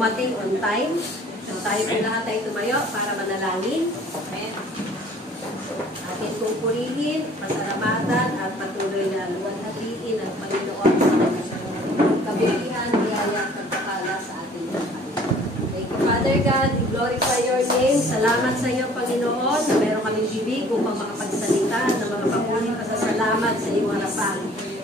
dumating on time. So tayo po lahat ay tumayo para manalangin. Amen. Atin kong purihin, pasalamatan at patuloy na luwalhatiin ang Panginoon sa kabutihan, biyaya at pagpapala sa ating lahat. Thank you, Father God. We glorify your name. Salamat sa iyo, Panginoon, na meron kaming bibig upang makapagsalita na mga papuling pasasalamat sa iyong harapan.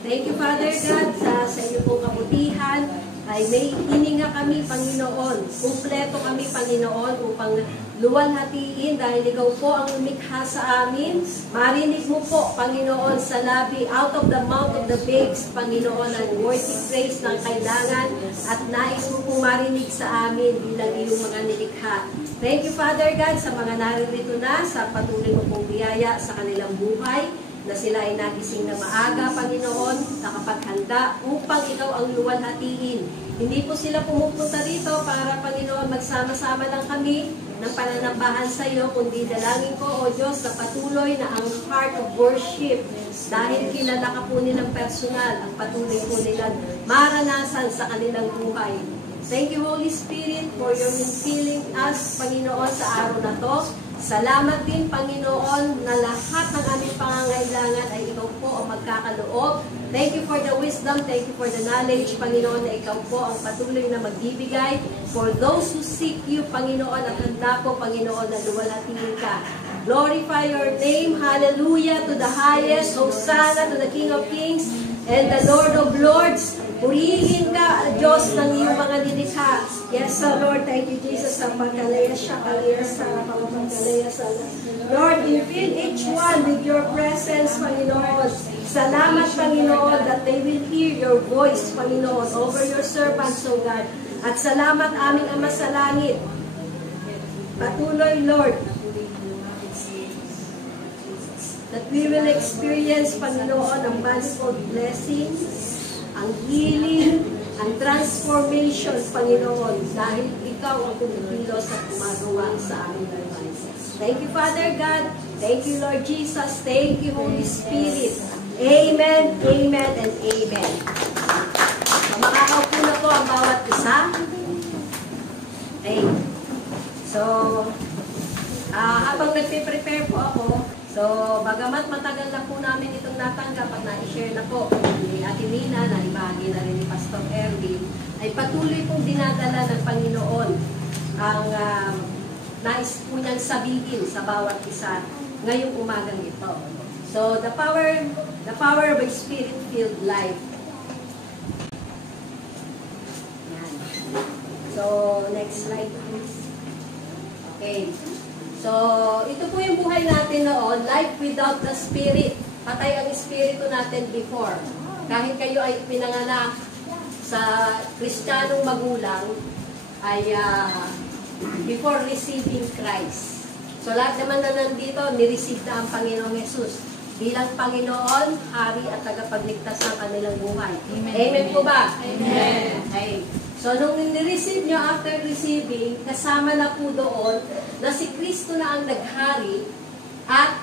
Thank you, Father God, sa iyo pong kabutihan. Ay may hininga kami, Panginoon. Kumpleto kami, Panginoon, upang luwalhatiin dahil ikaw po ang lumikha sa amin. Marinig mo po, Panginoon, sa labi, out of the mouth of the babes, Panginoon, ang worthy praise ng kailangan at nais mo pong marinig sa amin bilang iyong mga nilikha. Thank you, Father God, sa mga naririto na, sa patuloy mo pong biyaya sa kanilang buhay, na sila ay nagising na maaga, Panginoon, nakapaghanda upang ikaw ang luwalhatiin. Hindi po sila pumupunta dito para, Panginoon, magsama-sama lang kami ng pananambahan sa iyo, kundi dalangin ko, O Diyos, na patuloy na ang heart of worship, dahil kilala ka po nilang personal, ang patuloy po nilang maranasan sa kanilang buhay. Thank you, Holy Spirit, for your infilling us, Panginoon, sa araw na to. Salamat din, Panginoon, na lahat ng aming pangangailangan ay ikaw po ang magkakaloob. Thank you for the wisdom, thank you for the knowledge, Panginoon, na ikaw po ang patuloy na magbibigay. For those who seek you, Panginoon, at handa po, Panginoon, na luwalhatiin ka. Glorify your name, hallelujah, to the highest, Hosanna, to the King of Kings, and the Lord of Lords. Purihin ka, Diyos, ng iyong mga nilikha. Yes, Lord, thank you, Jesus, sa pagkalaya siya, kalaya sa pagkalaya sa Lord, infill each one with your presence, Panginoon. Salamat, Panginoon, that they will hear your voice, Panginoon, over your servants, O God. At salamat, aming Ama sa langit. Patuloy, Lord, that we will experience, Panginoon, ang manifold blessings, ang healing, ang transformation, Panginoon, dahil ikaw ang kumikilos at gumagawa sa aming buhay. Thank you, Father God. Thank you, Lord Jesus. Thank you, Holy Spirit. Amen, amen, and amen. So, makakaupo na po ang bawat isa. Okay. So, habang nagpe-prepare po ako, so, bagamat matagal na po namin itong natanggap at na-share na po ni Ate Nina, na ibahagi na rin ni Pastor Erwin, ay patuloy pong dinadala ng Panginoon ang nais po niyang sabihin sa bawat isa ngayong umagang ito. So, the power of a Spirit-filled life. Yan. So, next slide please. Okay. So, ito po yung buhay natin noon, life without the Spirit. Patay ang Espiritu natin before. Kahit kayo ay pinanganak sa Kristiyanong magulang, ay before receiving Christ. So, lahat naman na nandito, nireceive na ang Panginoong Jesus bilang Panginoon, Hari at tagapagligtas ng kanilang buhay. Amen. Amen po ba? Amen. Okay. So, nung nireceive nyo, after receiving, kasama na po doon na si Kristo na ang naghari at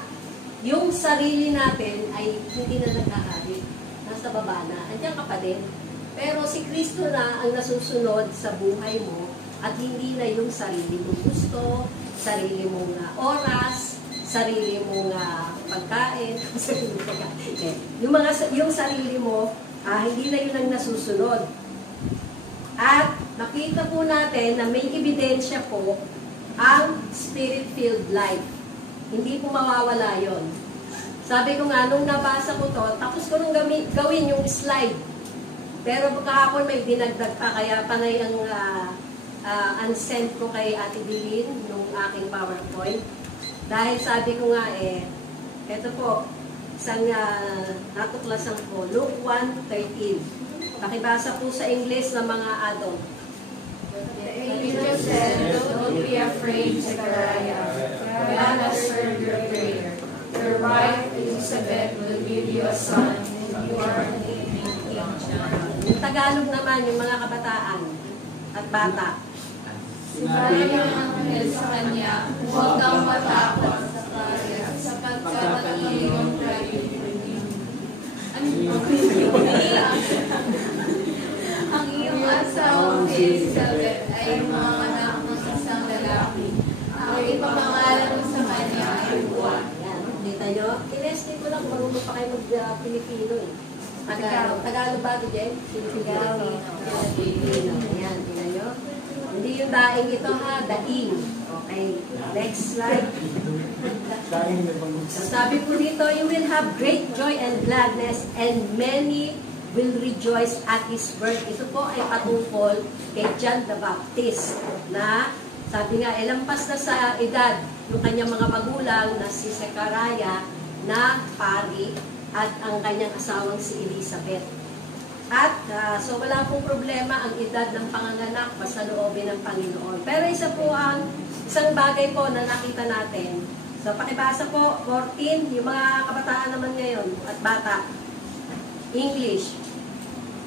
yung sarili natin ay hindi na naghahari. Nasa baba na. Andiyan ka pa din. Pero si Kristo na ang nasusunod sa buhay mo at hindi na yung sarili mong gusto, sarili mong oras, sarili mong pagkain, yung sarili mo, hindi na yun ang nasusunod. At nakita po natin na may ebidensya po ang Spirit-filled life. Hindi po mawawala yon. Sabi ko nga, nung nabasa ko to, tapos ko nung gawin yung slide. Pero kahapon may dinagdag pa, kaya panay ang unsend ko kay Ate Dilin nung aking PowerPoint. Dahil sabi ko nga eto po, isang natuklasan ko, Luke 1:13. Pakibasa po sa English ng mga adult. The angel said, "Don't be afraid, Zechariah. God has heard your prayer. Your wife Elizabeth will give you a son, and you are naming him John." Yung Tagalog naman, yung mga kabataan at bata. Sinabi ng anghel sa kanya, "Huwag kang matakot, Zechariah, sapagkat ang iyong prayer ang iyong asawang Elizabeth ay Tingnan nyo, tinesting ko lang, marunong pa kayo mag-Pilipino eh. Tagalog ba ito, Jen? Filipino. Ayan, tingnan nyo. Hindi yung daing ito ha, daing. Okay, next slide. So, sabi po dito, you will have great joy and gladness and many will rejoice at His birth. Ito po ay patungkol kay John the Baptist na sabi nga, lampas na sa edad ng kanyang mga magulang na si Zechariah na pari at ang kanyang asawang si Elizabeth. At so wala pong problema ang edad ng panganganak basta loobin ng Panginoon. Pero isang bagay po na nakita natin. So pakibasa po, 14, yung mga kabataan naman ngayon at bata. English.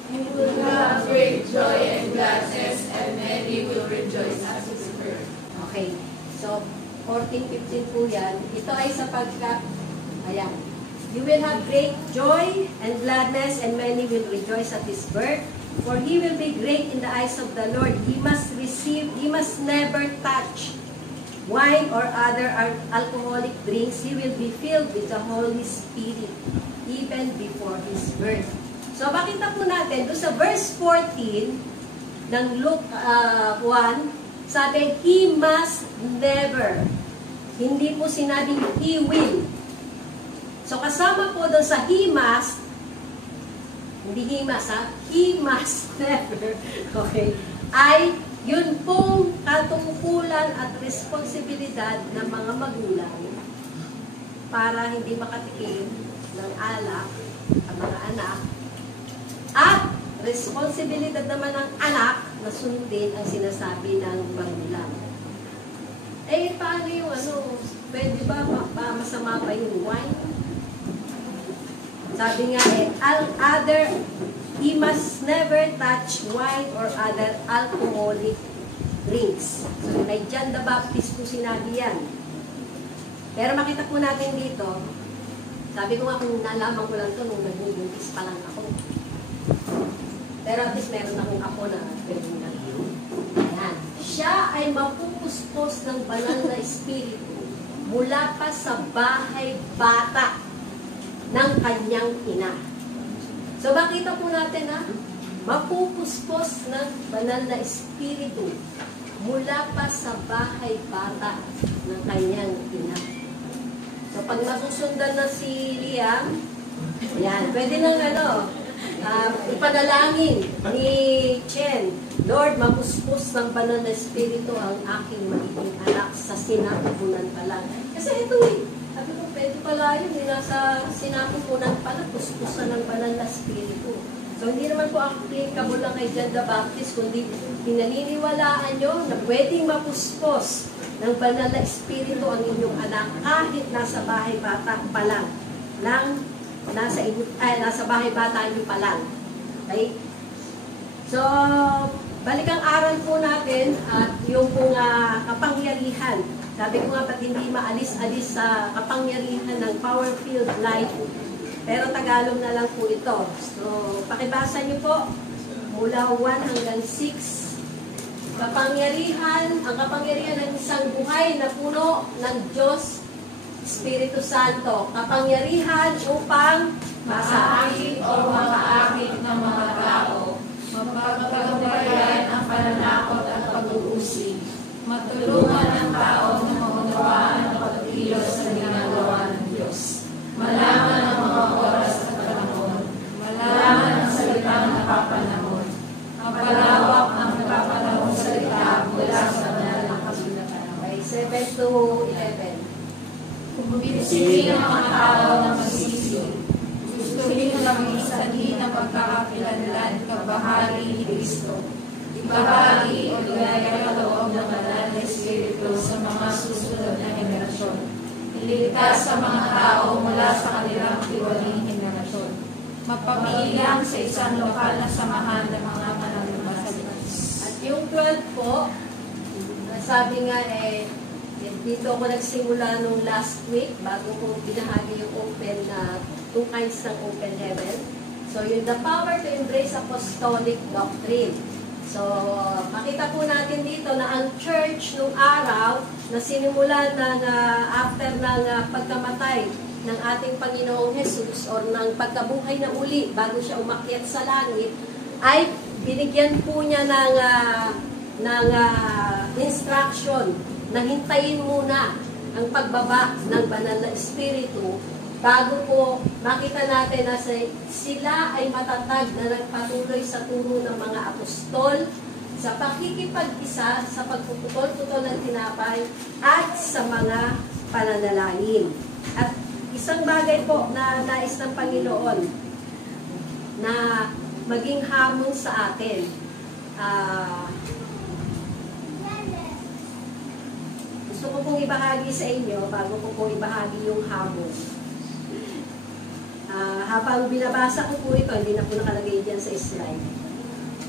You will have great joy and gladness, and many will rejoice at His birth. Okay. So, 14-15 po yan. Ito ay sa ayan. You will have great joy and gladness, and many will rejoice at His birth. For He will be great in the eyes of the Lord. He must never touch wine or other alcoholic drinks. He will be filled with the Holy Spirit, even before His birth. So, makita po natin, doon sa verse 14 ng Luke 1, sabi, He must never. Hindi po sinabing He will. So, kasama po doon sa He must, hindi He must ha, He must never, okay, ay yun pong katungkulan at responsibilidad ng mga magulang para hindi makatikim ng alak ang mga anak. At responsibilidad naman ng anak na sundin ang sinasabi ng magulang. Eh, paano yung pwede ba masama pa yung wine? Sabi nga he must never touch wine or other alcoholic drinks. So, kay John the Baptist po sinabi yan. Pero makita po natin dito, sabi ko nga kung nalaman ko lang ito nung nagbubuntis pa lang ako. Pero at least meron akong apo na pwedeng gawin. Ayan. Siya ay mapupuspos ng banal na espiritu mula pa sa bahay bata ng kanyang ina. So, makita po natin mapupuspos ng banal na espiritu mula pa sa bahay bata ng kanyang ina. So, pag masusundan na si Liam, ayan, pwede nang ipanalangin ni Chen, Lord, mapuspos ng banal na espiritu ang aking magiging anak sa sinapupunan pa lang. Kasi ito sabi ko, pwede pala yun, nasa sinapupunan pa lang, puspusan ng banal na espiritu. So, hindi naman po applicable lang kay John the Baptist, kundi pinaniniwalaan nyo na pwedeng mapuspos ng banal na espiritu ang inyong anak kahit nasa bahay bata pa lang, nasa bahay bata nyo pa lang. Okay? So, balikang aral po natin at yung kapangyarihan. Sabi ko nga, ba't hindi maalis-alis sa kapangyarihan ng power-filled life? Pero Tagalog na lang po ito. So, pakibasa niyo po mula 1 hanggang 6. Ang kapangyarihan ng isang buhay na puno ng Diyos, Espiritu Santo. Kapangyarihan upang masaakit o makaakit ng mga tao, mapagpagbayan ang pananakot at pag-uusig, matulungan ang tao na maunawaan ang pagkilos sa ginagawa ng Diyos, malaman ang mga oras at panahon, malaman ang salitang napapanahon, ang palawak ang napapanahon salita mula sa banal na kasulatan. Okay, 7 to 11. Bibisipin ang mga tao na magsisi. Gustuhin lang isahin ang pagkakakilanlan kabahagi ni Kristo. Ibahagi o ligaya ang loob ng banal na Espiritu sa mga susunod na henerasyon. Iligtas sa mga tao mula sa kanilang tiwaling henerasyon. Mapamilang sa isang lokal na samahan ng mga mananumasa. At yung 12 po, sabi nga dito ako nagsimula nung last week bago ko binahagi yung open na 2 kinds ng open heaven. So, yung the power to embrace apostolic doctrine. So, makita po natin dito na ang church nung araw na sinimula ng after ng pagkamatay ng ating Panginoong Jesus or ng pagkabuhay na uli bago siya umakyat sa langit, ay binigyan po niya ng instruction na hintayin muna ang pagbaba ng banal na espiritu bago po makita natin na sila ay matatag na nagpatuloy sa turo ng mga apostol, sa pakikipag-isa, sa pagpuputol-putol ng tinapay, at sa mga pananalangin. At isang bagay po na nais ng Panginoon na maging hamon sa atin, gusto ko pong ibahagi sa inyo, bago ko po ibahagi yung hamon. Habang binabasa ko po ito, hindi na po nakalagay dyan sa slide,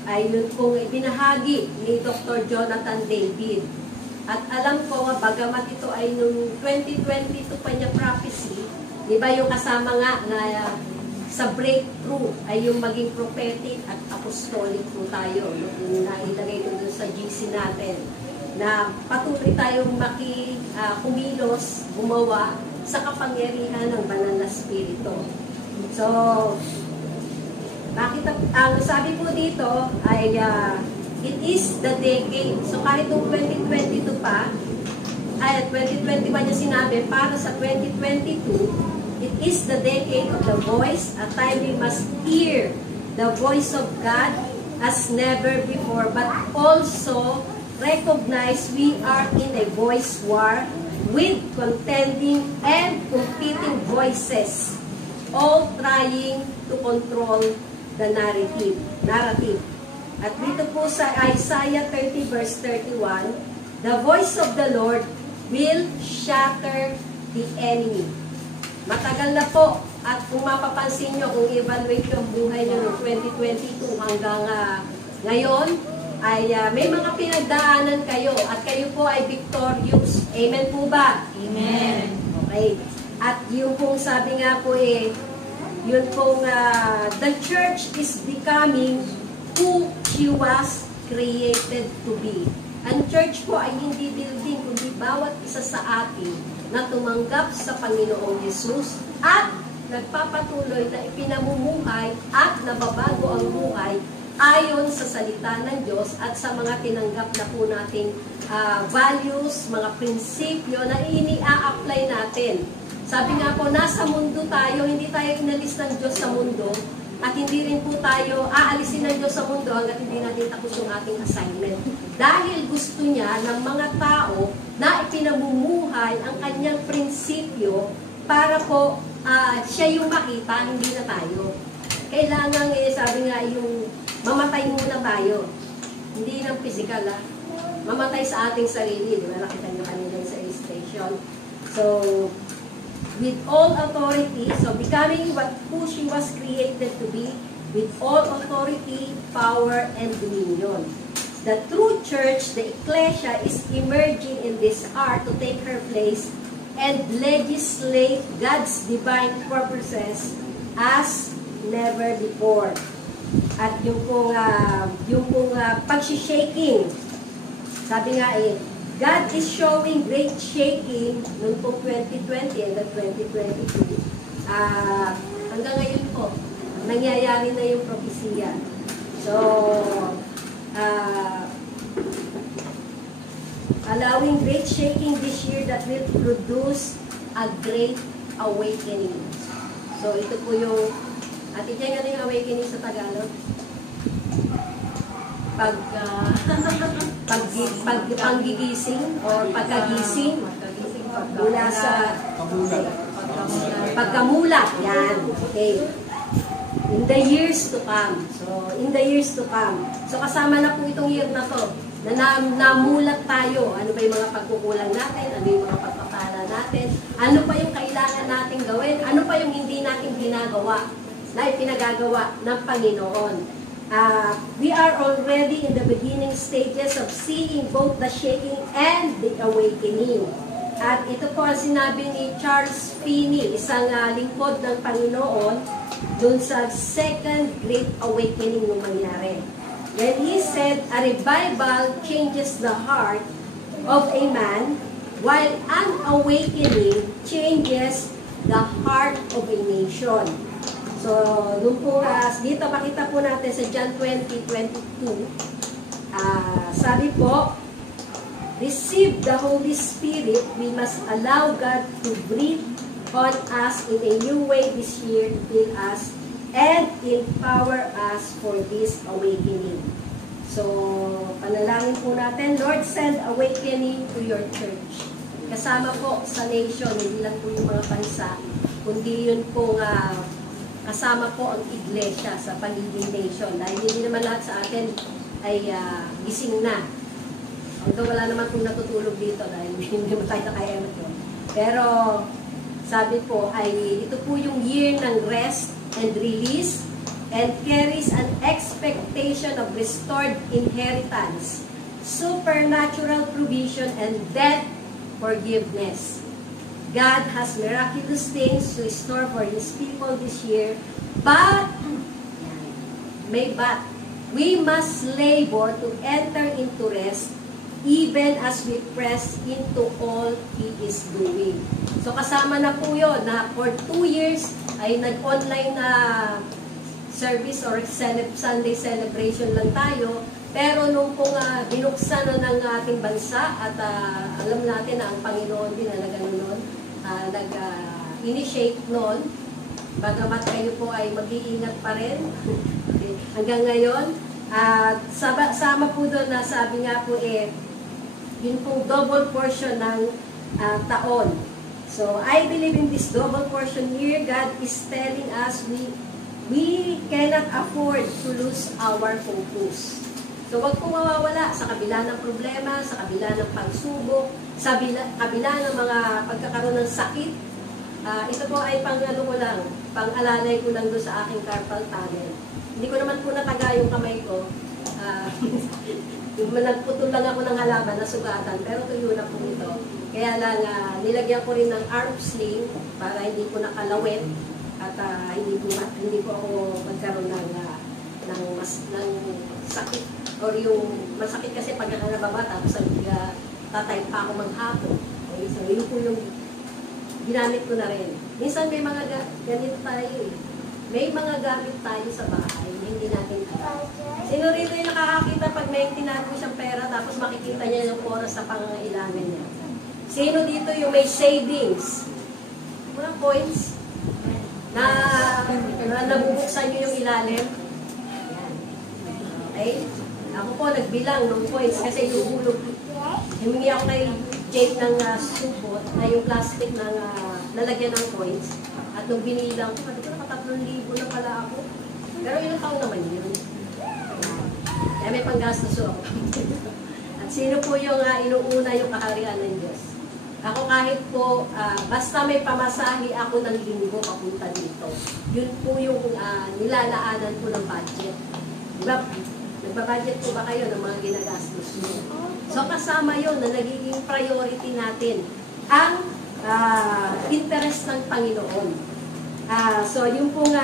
ay yun pong binahagi ni Dr. Jonathan David. At alam ko, bagamat ito ay nung 2022 pa niya prophecy, di ba yung kasama nga na sa breakthrough ay yung maging prophetic at apostolic po tayo. Yung nailagay ko dun sa GC natin, na patuloy tayong kumilos, gumawa sa kapangyarihan ng banal na spirito. So, ang sabi po dito ay it is the decade. So kahit noong 2022 pa, ay 2021 niya sinabi, para sa 2022, it is the decade of the voice, a time we must hear the voice of God as never before, but also recognize we are in a voice war with contending and competing voices, all trying to control the narrative. At dito po sa Isaiah 30 verse 31, the voice of the Lord will shatter the enemy. Matagal na po, at kung mapapansin nyo, kung evaluate yung buhay nyo noong 2022 hanggang ngayon, ay may mga pinagdaanan kayo at kayo po ay victorious. Amen po ba? Amen. Okay. At yung pong sabi nga po yun pong the church is becoming who she was created to be. Ang church po ay hindi building, kundi bawat isa sa atin na tumanggap sa Panginoong Yesus at nagpapatuloy na ipinamumuhay at nababago ang buhay ayon sa salita ng Diyos at sa mga tinanggap na po nating values, mga prinsipyo na ini-a-apply natin. Sabi nga po, nasa mundo tayo, hindi tayo inalis ng Diyos sa mundo, at hindi rin po tayo aalisin ng Diyos sa mundo hanggat hindi natin tapos yung ating assignment. Dahil gusto niya ng mga tao na ipinamumuhay ang kanyang prinsipyo para po siya yung makita, hindi na tayo. Kailangan, sabi nga, yung mamatay muna tayo. Hindi ng physical, mamatay sa ating sarili. Di ba? Nakita niyo kanina sa illustration. So, with all authority, so becoming who she was created to be, with all authority, power, and dominion. The true church, the ecclesia, is emerging in this hour to take her place and legislate God's divine purposes as never before. At yung pong pag-shaking, sabi nga God is showing great shaking noong po 2020 hanggang 2022. Hanggang ngayon po, nangyayari na yung propesya. So, allowing great shaking this year that will produce a great awakening. So, ito po yung, ate dyan nga yung awakening sa Tagalog. Panggigising or pagkagising mula sa pagkamulat. Yan. Okay. In the years to come. So, in the years to come. So, kasama na po itong year na to na namulat tayo. Ano ba yung mga pagkukulang natin? Ano yung mga pagpapala natin? Ano pa yung kailangan natin gawin? Ano pa yung hindi natin ginagawa na ipinagagawa ng Panginoon? We are already in the beginning stages of seeing both the shaking and the awakening. At ito po ang sinabi ni Charles Finney, isang lingkod ng Panginoon, dun sa second great awakening nung mangyari. When he said, a revival changes the heart of a man, while an awakening changes the heart of a nation. So, doon po, dito makita po natin sa John 20:22, sabi po, receive the Holy Spirit, we must allow God to breathe on us in a new way this year to fill us and empower us for this awakening. So, panalangin po natin, Lord, send awakening to your church. Kasama po sa nation, hindi lang po yung mga bansa, kundi yun po kasama po ang iglesia sa pagiging nation. Dahil hindi naman lahat sa atin ay gising na. Although wala naman kung natutulog dito dahil hindi naman tayo nakaemat yun. Pero sabi po ay ito po yung year ng rest and release and carries an expectation of restored inheritance, supernatural provision, and debt forgiveness. God has miraculous things to store for His people this year, but we must labor to enter into rest even as we press into all He is doing. So kasama na po yun na for 2 years ay nag-online na service or Sunday celebration lang tayo. Pero nung po binuksan ng ating bansa at alam natin na ang Panginoon din na nag-initiate noon, bagamat kayo po ay mag-iingat pa rin hanggang ngayon. At sama po doon na sabi nga po yun pong double portion ng taon. So, I believe in this double portion year. God is telling us we cannot afford to lose our focus. So, wag po mawawala sa kabila ng problema, sa kabila ng pagsubok, sa kabila ng mga pagkakaroon ng sakit. Ito po ay pang-alalay ko lang doon sa aking carpal tunnel. Hindi ko naman po nataga yung kamay ko. Nagputol lang ako ng halaman na sugatan, pero tuyo na po ito. Kaya lang, nilagyan ko rin ng arm sling para hindi ko nakalawit at hindi po ako magkaroon ng sakit. Or yung masakit kasi pag nakababa, tapos tatay pa ako maghapon. Okay, so yun po yung ginamit ko na rin. Minsan may mga ganito tayo May mga gamit tayo sa bahay na hindi natin alam. Sino rito yung nakakakita pag may tinago siyang pera tapos makikita niya yung oras sa pangangailangan niya? Sino dito yung may savings? Mga coins na nabubuksan niyo yung ilalim? Okay? Ako po, nagbilang ng coins kasi yung humingi ako kay Jake ng supot na yung plastic ng lalagyan ng coins. At nung binilang ko, naka 3,000 na pala ako. Pero ilang taon naman yun. Kaya may panggastos ako. At sino po yung inuuna yung kaharian ng Diyos? Ako kahit po, basta may pamasahe ako ng linggo papunta dito. Yun po yung nilalaanan ko ng budget. Diba? Nagbabudget po ba kayo ng mga ginagastos nyo? So kasama yun na nagiging priority natin ang interest ng Panginoon. So yung pong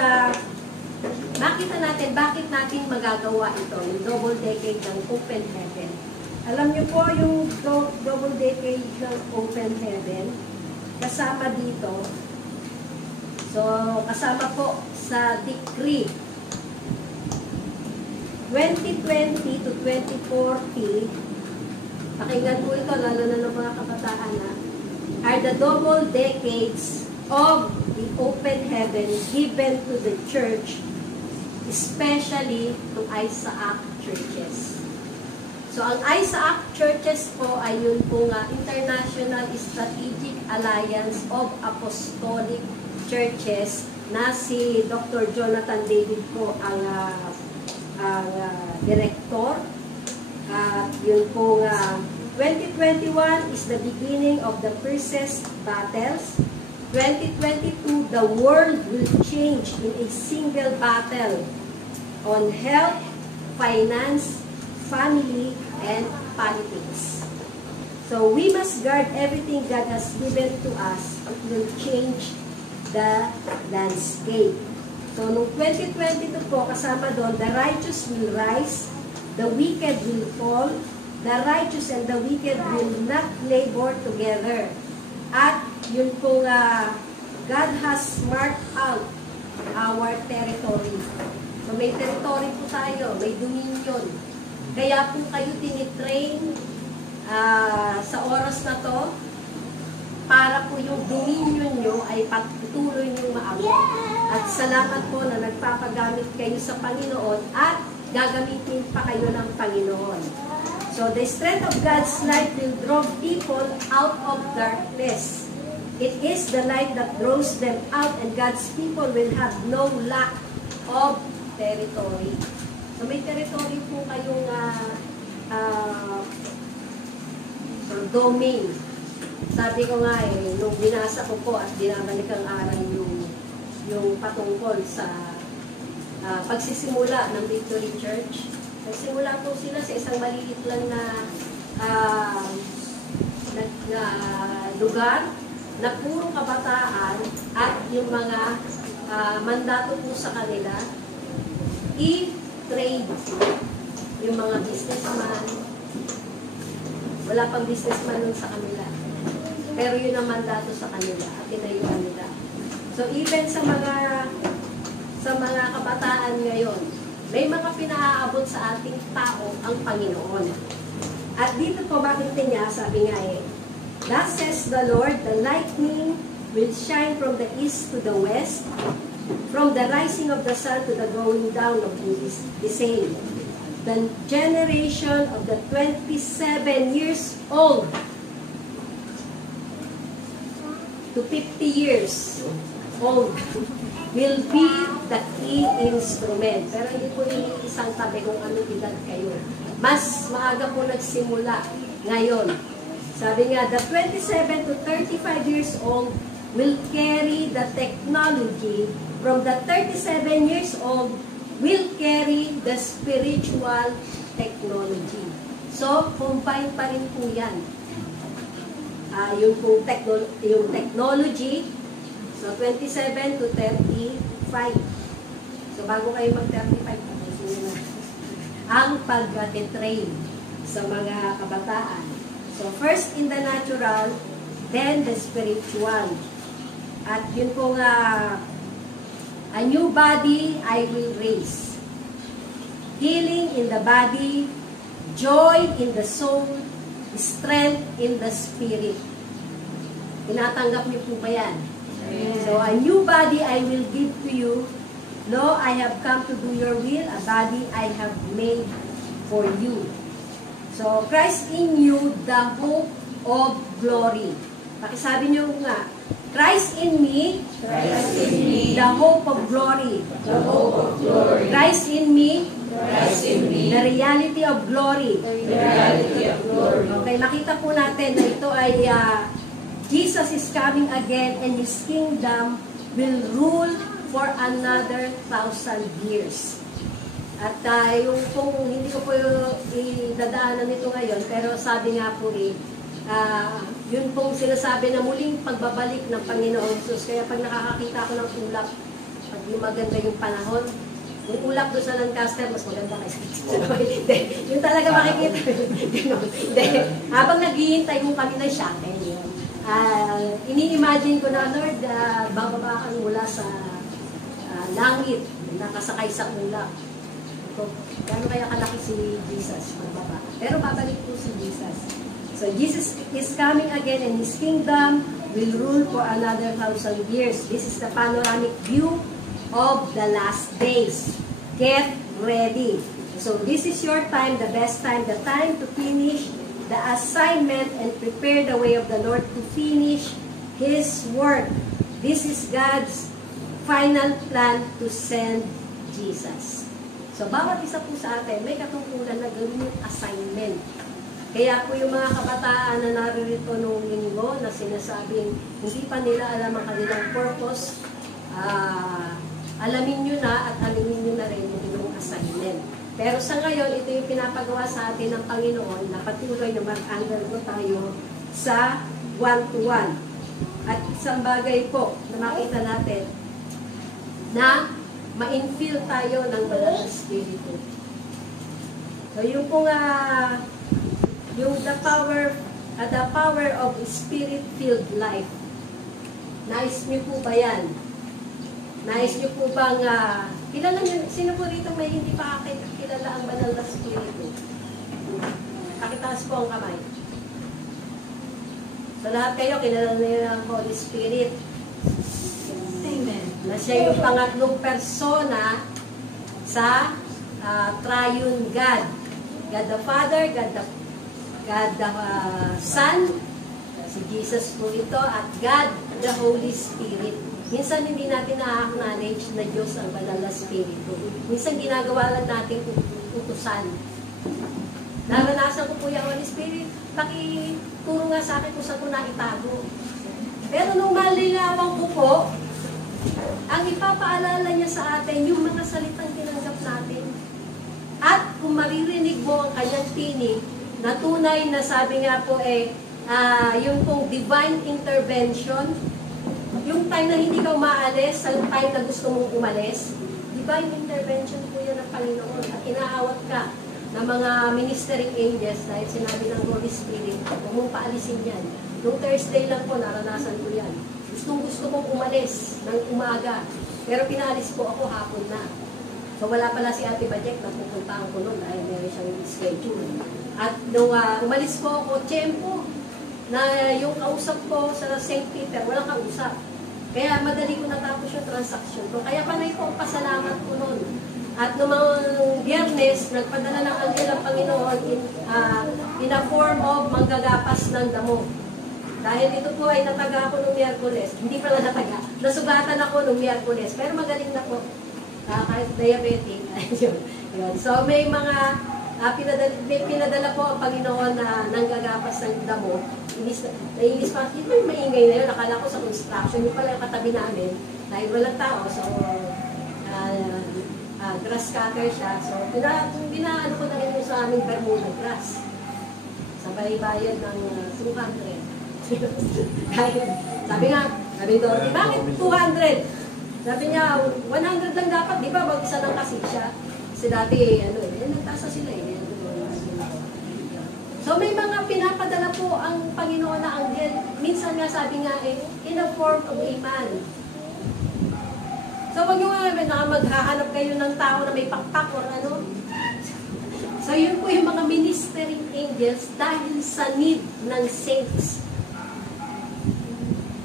makita natin bakit natin magagawa ito, yung double decade ng open heaven. Alam niyo po yung double decade ng open heaven, kasama dito, so kasama po sa decree 2020 to 2040, pakinggan po ito, lalo na ng mga kabataan are the double decades of the open heaven given to the church, especially to Isaac churches. So, ang Isaac churches po ay yun po International Strategic Alliance of Apostolic Churches na si Dr. Jonathan David po ang director. Yun po 2021 is the beginning of the fiercest battles. 2022, the world will change in a single battle on health, finance, family, and politics. So we must guard everything God has given to us. It will change the landscape. So noong 2022 po, kasama doon, the righteous will rise, the wicked will fall, the righteous and the wicked will not labor together. At yun po God has marked out our territory. So may territory po tayo, may dominion. Kaya po kayo tinitrain sa oras na to para po yung dominion nyo ay patuloy nyo maabot. At salamat po na nagpapagamit kayo sa Panginoon at gagamitin pa kayo ng Panginoon. So the strength of God's light will draw people out of darkness. It is the light that draws them out, and God's people will have no lack of territory. So may territory po kayong domain. Sabi ko nga nung binasa ko po at binabalik ang aral yung patungkol sa pagsisimula ng Victory Church. Nagsimula po sila sa isang maliit lang na lugar na puro kabataan at yung mga mandato po sa kanila i-trade yung mga businessman. Wala pang businessman nun sa kanila. Pero yun ang mandato sa kanila at tinayuan nila. So even sa mga kabataan ngayon, may mga pinaaabot sa ating tao ang Panginoon. At dito po makita niya, sabi nga thus says the Lord, the lightning will shine from the east to the west, from the rising of the sun to the going down of the same. The generation of the 27 years old to 50 years old will be the key instrument. Pero hindi po isang tabi kung anong edad kayo. Mas maaga po nagsimula ngayon. Sabi nga, the 27 to 35 years old will carry the technology. From the 37 years old will carry the spiritual technology. So, combine pa rin po yan. Yung technology, so 27 to 35. So, bago kayo mag-35, ang pag-train sa mga kabataan. So, first in the natural, then the spiritual. At yun po nga, a new body I will raise. Healing in the body, joy in the soul, strength in the spirit. Tinatanggap niyo po ba yan? So, a new body I will give to you. Lo, I have come to do your will, a body I have made for you. So, Christ in you, the hope of glory. Pakisabi niyo nga, Christ in me, the hope of glory. The hope of glory. Christ in me, The reality of glory. The reality of glory. Okay, makita po natin na ito ay Jesus is coming again and His kingdom will rule for another 1,000 years. At yung kung hindi ko po idadaanan nito ngayon, pero sabi nga po rin, yun pong sinasabi na muling pagbabalik ng Panginoong Jesus. Kaya pag nakakakita ko ng ulap, pag yung maganda yung panahon, yung ulap doon sa Lancaster, mas maganda kaysa yung talaga makikita. Habang naghihintay mo kami ng shuttle, ini-imagine ko na, Lord, bababa kang mula sa langit, nakasakay sa ulap. So, gano'n kaya kalaki si Jesus magbaba. Pero babalik po si Jesus. So, Jesus is coming again and His kingdom will rule for another 1,000 years. This is the panoramic view of the last days. Get ready. So, this is your time, the best time, the time to finish the assignment and prepare the way of the Lord to finish His work. This is God's final plan to send Jesus. So, bawat isa po sa atin, may katungkulan na gawin yung assignment. Kaya po yung mga kabataan na naririto noong linggo na sinasabing hindi pa nila alam ang kanilang purpose, alamin nyo na at alamin nyo na rin yung assignment. Pero sa ngayon, ito yung pinapagawa sa atin ng Panginoon na patuloy na mag-undergo tayo sa one-to-one. At isang bagay po na makita natin na ma-infill tayo ng banal na Espiritu. So yung pong yung the power of Spirit-filled life. Nais niyo po ba yan? Nais niyo po bang, kilala niyo, sino po rito may hindi pa kilala ang banal na Espiritu? Pakitaas po ang kamay. So lahat kayo, kilala niyo ang Holy Spirit. Amen. Na siya yung pangatlong persona sa triune God. God the Father, God the Son, si Jesus po ito, at God the Holy Spirit. Minsan hindi natin na-acknowledge na Diyos ang banal na Espiritu. Minsan ginagawa lang natin utusan. Naranasan ko po yung Holy Spirit, pakituro nga sa akin kung saan ko naitago. Pero nung malilawang ko po, ang ipapaalala niya sa atin yung mga salitang tinanggap natin. At kung maririnig mo ang kanyang tinig, na tunay na sabi nga po yung pong divine intervention, yung time na hindi ka umaalis, ang time na gusto mong umalis, divine intervention po yan ng Panginoon. At inaawat ka ng mga ministering angels dahil sinabi ng Holy Spirit, huwag mong paalisin yan. Noong Thursday lang po, naranasan ko yan. Gusto mong umalis ng umaga, pero pinaalis po ako hapon na. So wala pala si Ate Bajek na pupuntahan ko noon dahil meron siyang schedule. At nung umalis po ako, tiyempo, na yung kausap ko sa St. Peter, walang kausap. Kaya madali ko natapos yung transaction ko. Kaya panay po ang pasalamat ko noon. At nung Biyernes, nagpadala ng anghel ang Panginoon in a form of manggagapas ng damo. Dahil ito po ay nataga ako nung Miyerkules. Hindi pala nataga. Nasugatan ako nung Miyerkules. Pero magaling na po. Kahit diabetic. Yun. So may mga pinadala po ang Panginoon na nanggagapas ng damo. Nainis pa, yung maingay na yun, nakala ko sa construction, yung pala yung katabi namin, dahil walang tao, so grass cutter siya, so binaano ko na rin yung sa aming Bermuda grass, sabay bayad ng 200. Sabi Dorothy, bakit 200? Sabi niya, 100 lang dapat, di ba, mag-isa lang kasi siya, kasi dati, nagtasa sila So may mga pinapadala po ang Panginoon na anghel. Minsan nga sabi nga in a form of a man. So wag nyo nga maghahanap kayo ng tao na may pakpak or ano. So yun po yung mga ministering angels dahil sa need ng saints.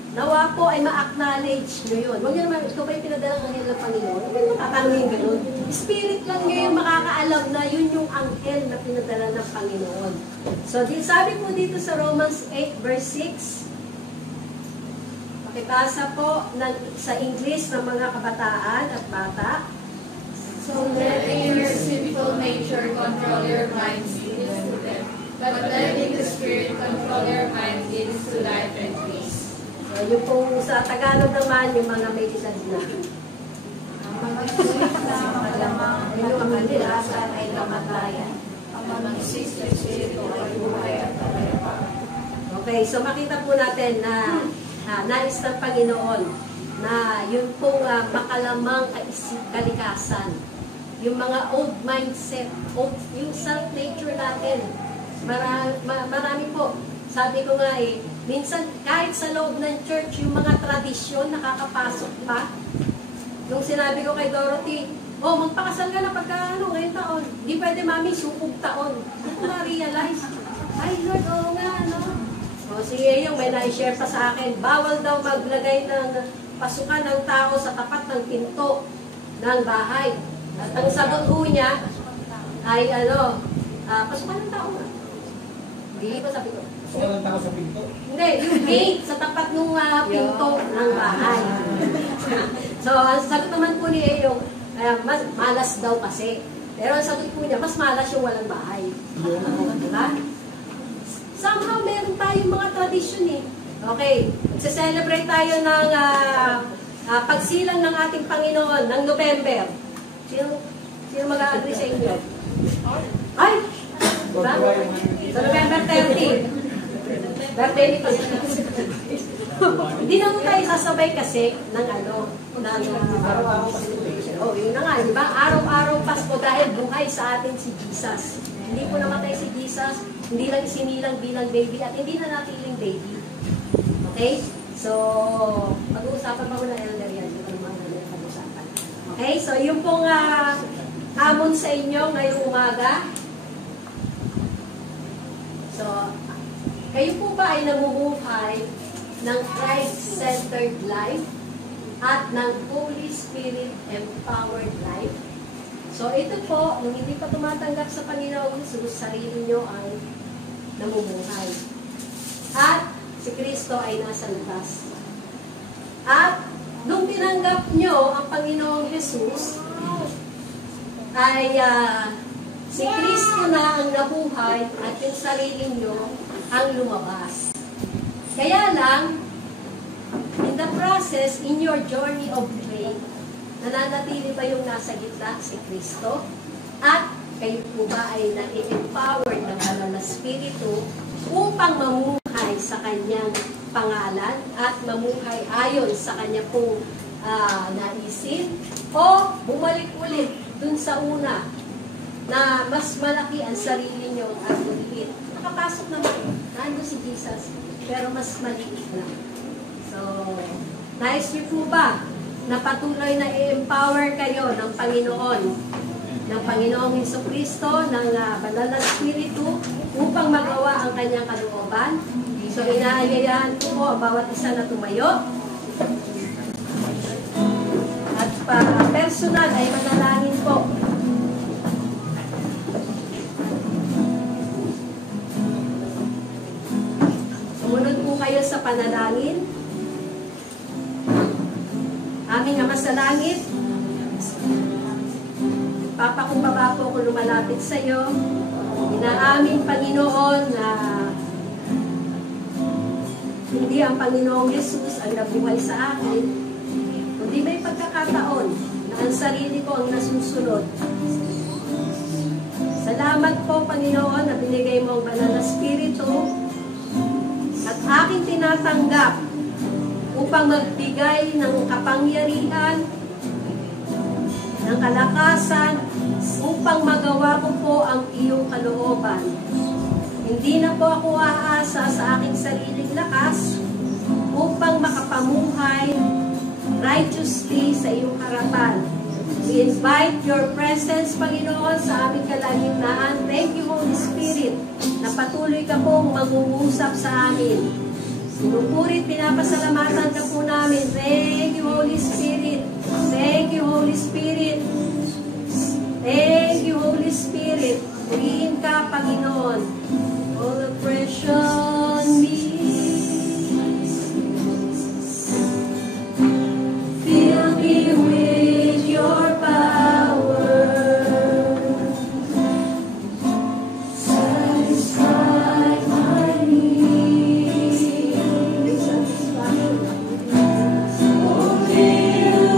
Nawa po ay ma-acknowledge nyo yun. Huwag nyo naman, ito ba yung pinadalang anghel ng Panginoon? Huwag nyo matatanungin ganun. Spirit lang nyo yung makakaalam na yun yung anghel na pinadala ng Panginoon. So, sabi po dito sa Romans 8 verse 6, pakibasa po sa English ng mga kabataan at bata. So letting your sinful nature control your minds leads to death, but letting the Spirit control your mind leads to life and peace. So, yung pong sa Tagalog naman, yung mga may edad na. Ang mga sulit na makalamang Yung mga kadalasan ay kamatayan. Ang mga Espiritu ay buhay at kapayapaan. Okay, so makita po natin na nais ng Panginoon na yung pong makalamang kalikasan, yung mga old mindset, yung self-nature natin, marami po. Sabi ko nga minsan kahit sa loob ng church, yung mga tradisyon nakakapasok pa. Nung sinabi ko kay Dorothy, magpakasal ka na pagka ngayong taon. Di pwede mami, supog taon. Hindi ko na-realize. Ay Lord, oo nga, So si Eyong may na-share pa sa akin, bawal daw maglagay ng pasukan ng tao sa tapat ng pinto ng bahay. At ang sagot ho niya ay pasukan ng tao nga. Hindi ba sabi ko? Pasukan ng tao sa pinto? Hindi, yung gate sa tapat ng pinto ng bahay. So ang sagot naman po ni Eyong, mas malas daw kasi. Pero ang sagot po niya, mas malas yung walang bahay. Diba? Somehow, meron tayong mga tradisyon Okay, magse-celebrate tayo ng pagsilang ng ating Panginoon ng November. Sino mag-a-agree sa inyo? Ay! Diba? Sa November 30. Birthday ni Hindi na tayo sasabay kasi ng araw-araw celebration. Yun na nga, di ba? Araw-araw Pasko dahil buhay sa atin si Jesus. Hindi po namatay si Jesus, hindi lang sinilang bilang baby at hindi na natiling baby. Okay? So, pag-uusapan pa muna elder yan. Ito naman na pag-uusapan. Okay, so yung pong hamon sa inyo ngayong umaga. So, kayo po ba ay namumuhay ng Christ-centered life at ng Holy Spirit-empowered life? So, ito po, nung hindi pa tumatanggap sa Panginoon Jesus, sarili nyo ang namumuhay. At si Kristo ay nasa labas. At nung tinanggap nyo ang Panginoong Jesus, ay si Kristo na ang nabuhay at yung sarili nyo ang lumabas. Kaya lang, in the process, in your journey of faith, nananatili ba yung nasa gitna si Kristo? At kayo po ba ay na-empowered ng Banal na Espiritu upang mamuhay sa kanyang pangalan at mamuhay ayon sa kanya pong naisip? O bumalik ulit dun sa una na mas malaki ang sarili nyo at maliit? Nakapasok naman, nandun si Jesus, pero mas maliit lang. So, nais niyo po ba na patuloy na i-empower kayo ng Panginoong Jesucristo, ng Banal na Espiritu upang magawa ang kanyang kalooban? So, inaanyayahan ko po ang bawat isa na tumayo. At personal ay manalangin po. Sumunod po kayo sa panalangin. Aming Ama sa langit, papakumbaba po kung lumalapit sa iyo. Inaamin, Panginoon, na hindi ang Panginoong Jesus ang nabuhay sa akin, kundi may pagkakataon na ang sarili ko ang nasusunod. Salamat po, Panginoon, na binigay mo ang Banal na Espiritu at aking tinatanggap upang magbigay ng kapangyarihan, ng kalakasan, upang magawa ko po ang iyong kalooban. Hindi na po ako aasa sa aking sariling lakas upang makapamuhay righteously sa iyong harapan. We invite your presence, Panginoon, sa aming kalagitnaan. Thank you, Holy Spirit, na patuloy ka pong mag-uusap sa amin. Sinupurit, pinapasalamatan ka po namin. Thank you, Holy Spirit. Thank you, Holy Spirit. Thank you, Holy Spirit. Purihin ka, Panginoon. All oppression me. Fill me with your power. Satisfy my needs. Only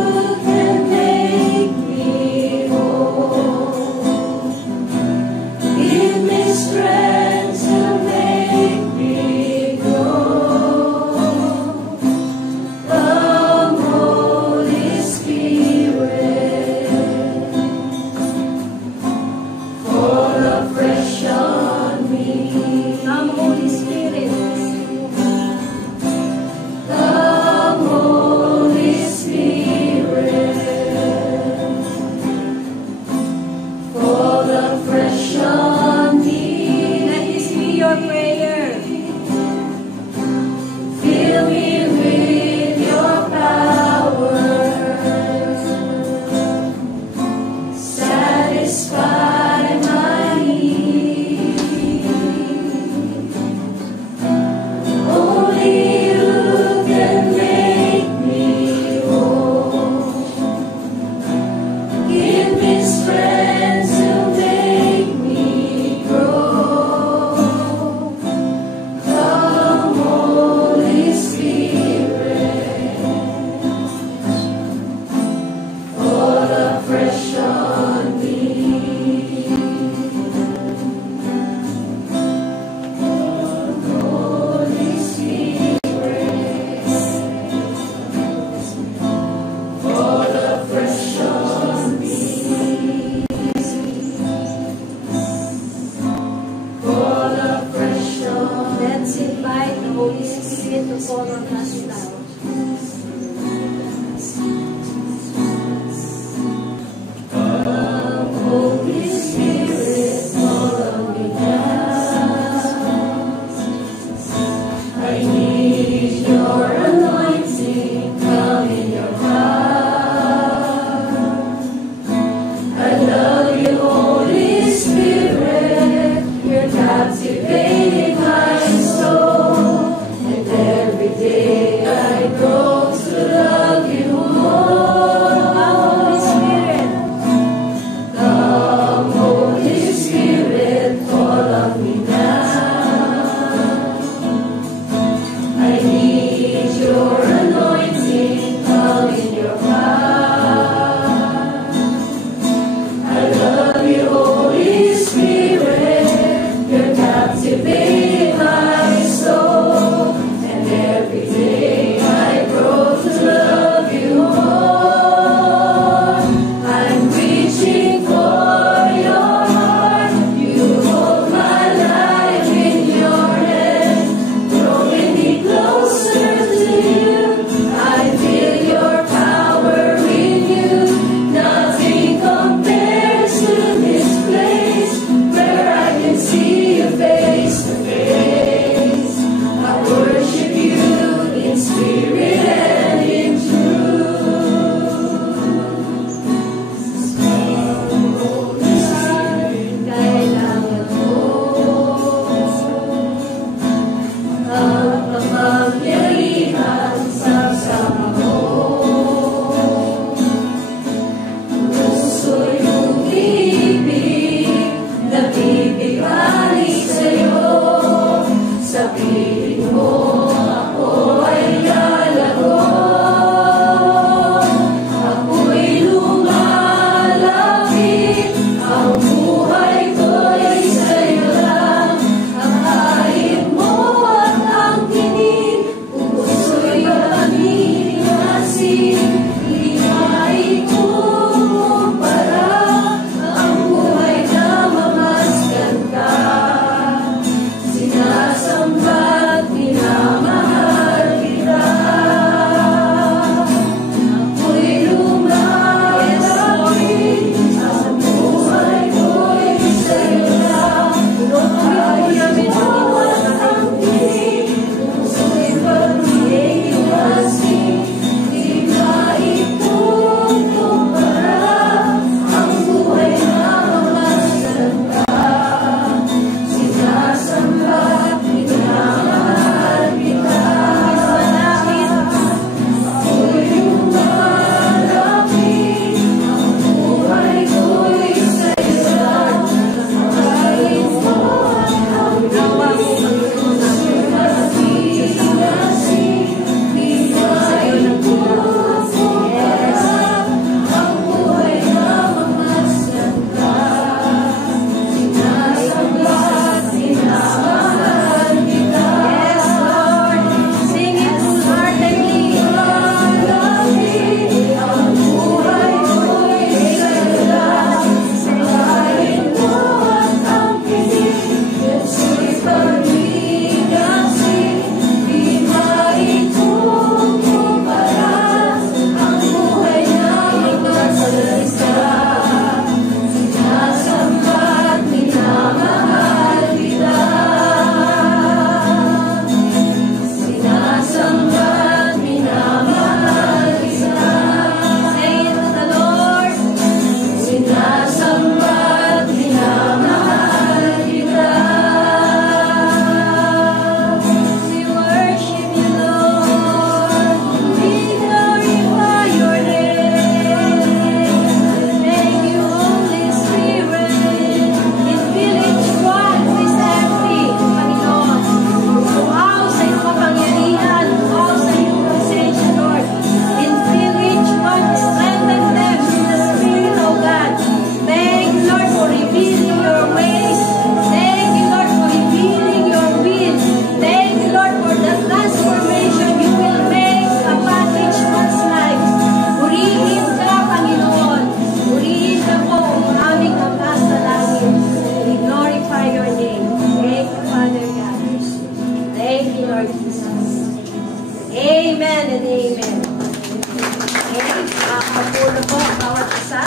po bawat isa.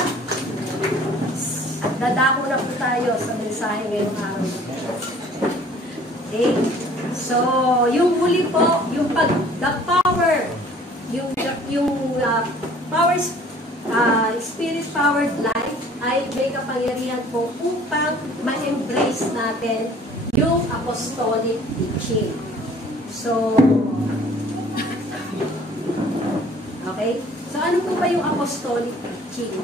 Dadako na po tayo sa mensahe ngayong araw. Okay? So, yung huli po, yung the power, power, spirit-powered life ay may kapangyarihan po upang ma-embrace natin yung apostolic teaching. So, okay? So, ano po ba yung apostolic teaching?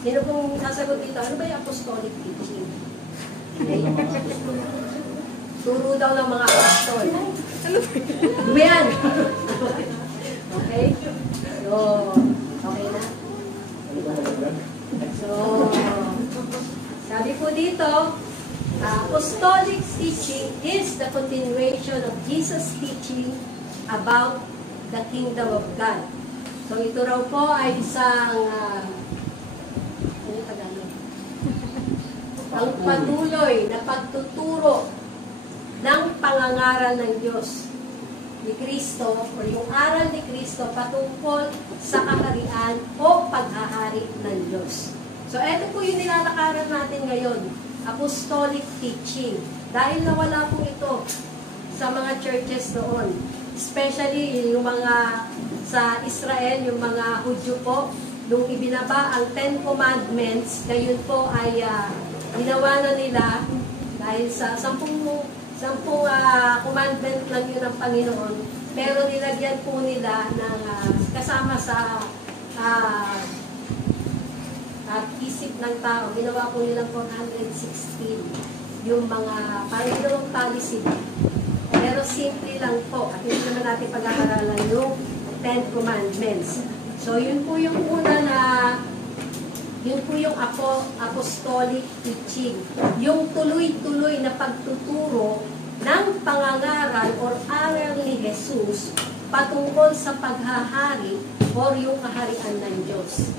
Sino pong sasagot dito? Ano ba yung apostolic teaching? Okay. Turo daw ng mga apostol. Ano ba yan? Okay? So, okay na? So, sabi po dito, apostolic teaching is the continuation of Jesus' teaching about the kingdom of God. So, ito raw po ay isang ang patuloy na pagtuturo ng pangangaral ng Diyos ni Kristo o yung aral ni Kristo patungkol sa kaharian o paghahari ng Diyos. So, ito po yung nilalakaran natin ngayon, apostolic teaching. Dahil nawala po ito sa mga churches noon. Especially yung mga sa Israel, yung mga Hudyo po, nung ibinaba ang Ten Commandments, ngayon po ay ginawa na nila dahil sa 10 commandment lang yun ng Panginoon, pero nilagyan po nila ng kasama sa isip ng tao, ginawa po nilang 416 yung mga Panginoong policy. Pero simple lang po, at hindi naman natin pag-aaralan yung 10 commandments. So yun po yung una na yun po yung apostolic teaching. Yung tuloy-tuloy na pagtuturo ng pangangaral or aral ni Jesus patungkol sa paghahari or yung kaharian ng Diyos.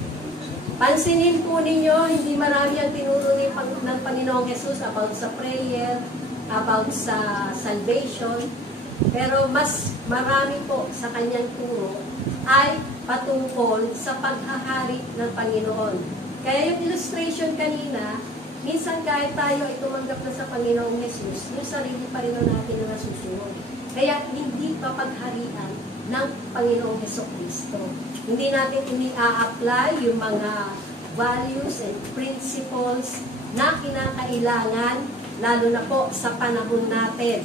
Pansinin po ninyo, hindi marami ang tinuro ng Panginoong Jesus about sa prayer, about sa salvation, pero mas marami po sa kanyang turo ay patungkol sa paghahari ng Panginoon. Kaya yung illustration kanina, minsan kahit tayo ay tumanggap na sa Panginoong Jesus, yung sarili pa rin natin na nasusunod. Kaya hindi papagharian ng Panginoong Jesucristo. Hindi natin ini-apply yung mga values and principles na kinakailangan, lalo na po sa panahon natin.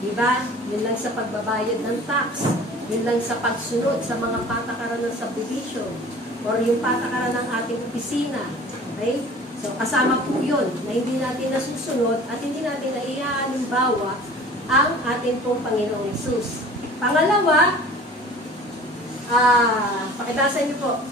Diba? Yun lang sa pagbabayad ng tax. Yun lang sa pagsunod sa mga patakaran ng subdivision or yung patakaran ng ating opisina. Okay? So, kasama po yun na hindi natin nasusunod at hindi natin naihalimbawa ang ating pong Panginoong Jesus. Pangalawa, pakibasa niyo po.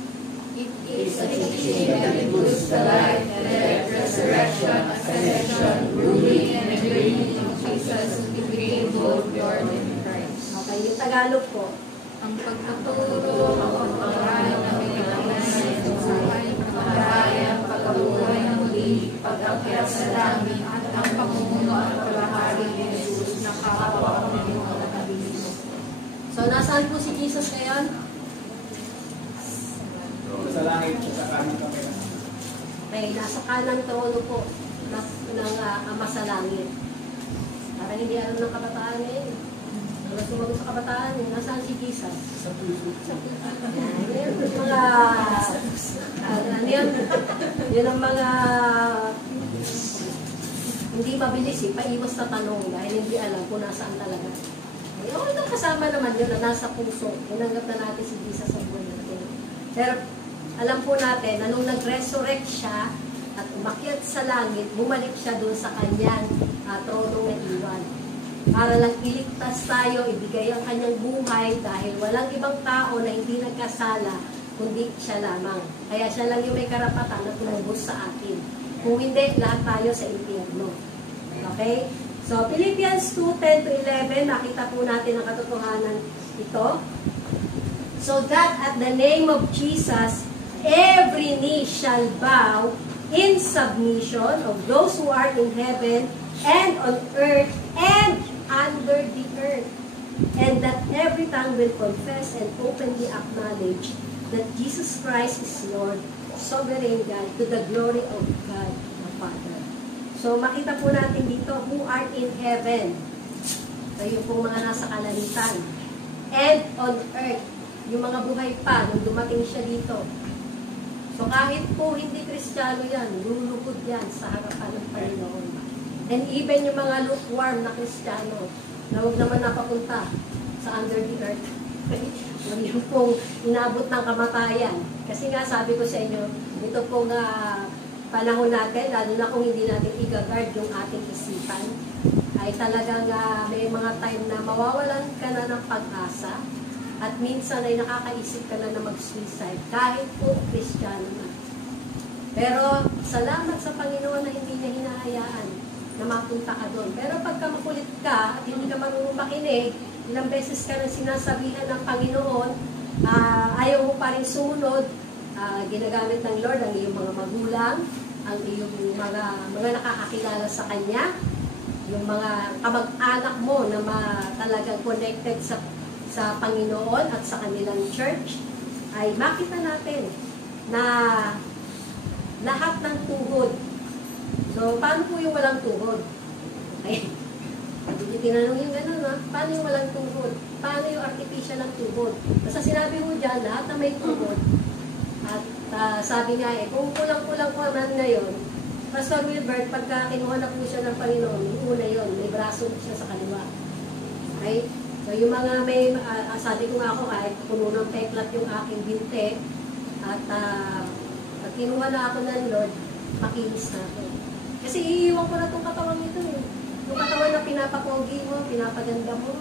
It is a teaching that includes the life, death, resurrection, ascension, ruling, and reigning of Jesus who became both Lord and Christ. Okay, yung Tagalog po. Ang pagtuturo, ang pagpaparayan ng pinaglasanan sa buhay, pagpaparayan, pagkabuhay ng muli, pag-akyat sa langit, at ang pamumuno at paghahari ni Jesus na kapwa Panginoon at Panginoon. So, nasaan po si Jesus ngayon? Sa langit, sa kanan kami. Okay, nasa kanang trono po ng Ama sa Langit. Parang hindi alam ng kabataan eh. Ano sumagot sa kabataan eh? Nasaan si Jesus? Sa puso. Yan yung mga... ano yun? Yun ang mga... Hindi mabilis eh. Paiwas na tanong dahil hindi alam kung nasaan talaga. Eh, okay lang, kasama naman yun na nasa puso. Tinanggap na natin si Jesus sa buhay natin. Pero alam po natin na nung nag-resurrect siya at umakyat sa langit, bumalik siya doon sa kanyang tronong na iwan. Para lang iligtas tayo, ibigay ang kanyang buhay dahil walang ibang tao na hindi nagkasala, kundi siya lamang. Kaya siya lang yung may karapatan na tumubos sa atin. Kung hindi, lahat tayo sa impyerno. Okay? So, Philippians 2:10-11, nakita po natin ang katotohanan ito. So that at the name of Jesus, every knee shall bow in submission of those who are in heaven and on earth and under the earth, and that every tongue will confess and openly acknowledge that Jesus Christ is Lord, sovereign God, to the glory of God the Father. So makita po natin dito, who are in heaven. So yung pong mga nasa kalangitan. And on earth, yung mga buhay pa, nung dumating siya dito. So kahit po hindi Kristiyano yan, lulugod yan sa harapan ng Panginoon. And even yung mga lukewarm na Kristiyano, na huwag naman napapunta sa under the earth. Yung pong inabot ng kamatayan. Kasi nga sabi ko sa inyo, ito pong panahon natin, lalo na kung hindi natin i-guard yung ating isipan, ay talagang may mga time na mawawalan ka na ng pag-asa at minsan ay nakakaisip ka na mag-suicide kahit po Kristiyano na. Pero salamat sa Panginoon na hindi niya hinahayaan na mapunta ka doon. Pero pagka makulit ka at hindi ka marunong makinig, ilang beses ka nang sinasabihan ng Panginoon, ayaw mo pa rin sumunod, ginagamit ng Lord ang iyong mga magulang, ang iyong mga nakakakilala sa Kanya, yung mga kamag-anak mo na talagang connected sa Panginoon at sa kanilang church, ay makita natin na lahat ng tuhod. So, paano po yung walang tuhod? Ay, hindi tinanong yung gano'n, paano yung walang tuhod? Paano yung artificial ng tuhod? Basta sinabi mo dyan, lahat na may tuhod. At sabi nga kung kulang-kulang ko man ngayon, Pastor Wilbert, pagka kinuha na po siya ng Panginoon, yung una yun, may braso siya sa kaliwa. Okay? So, yung mga may, sabi ko nga ako, kahit puno ng peklat yung aking binte, at pag kinuha na ako ng Lord, makinis na ako. Kasi iiwan ko na itong katawan nito eh. Yung katawan na pinapapogi mo, pinapaganda mo,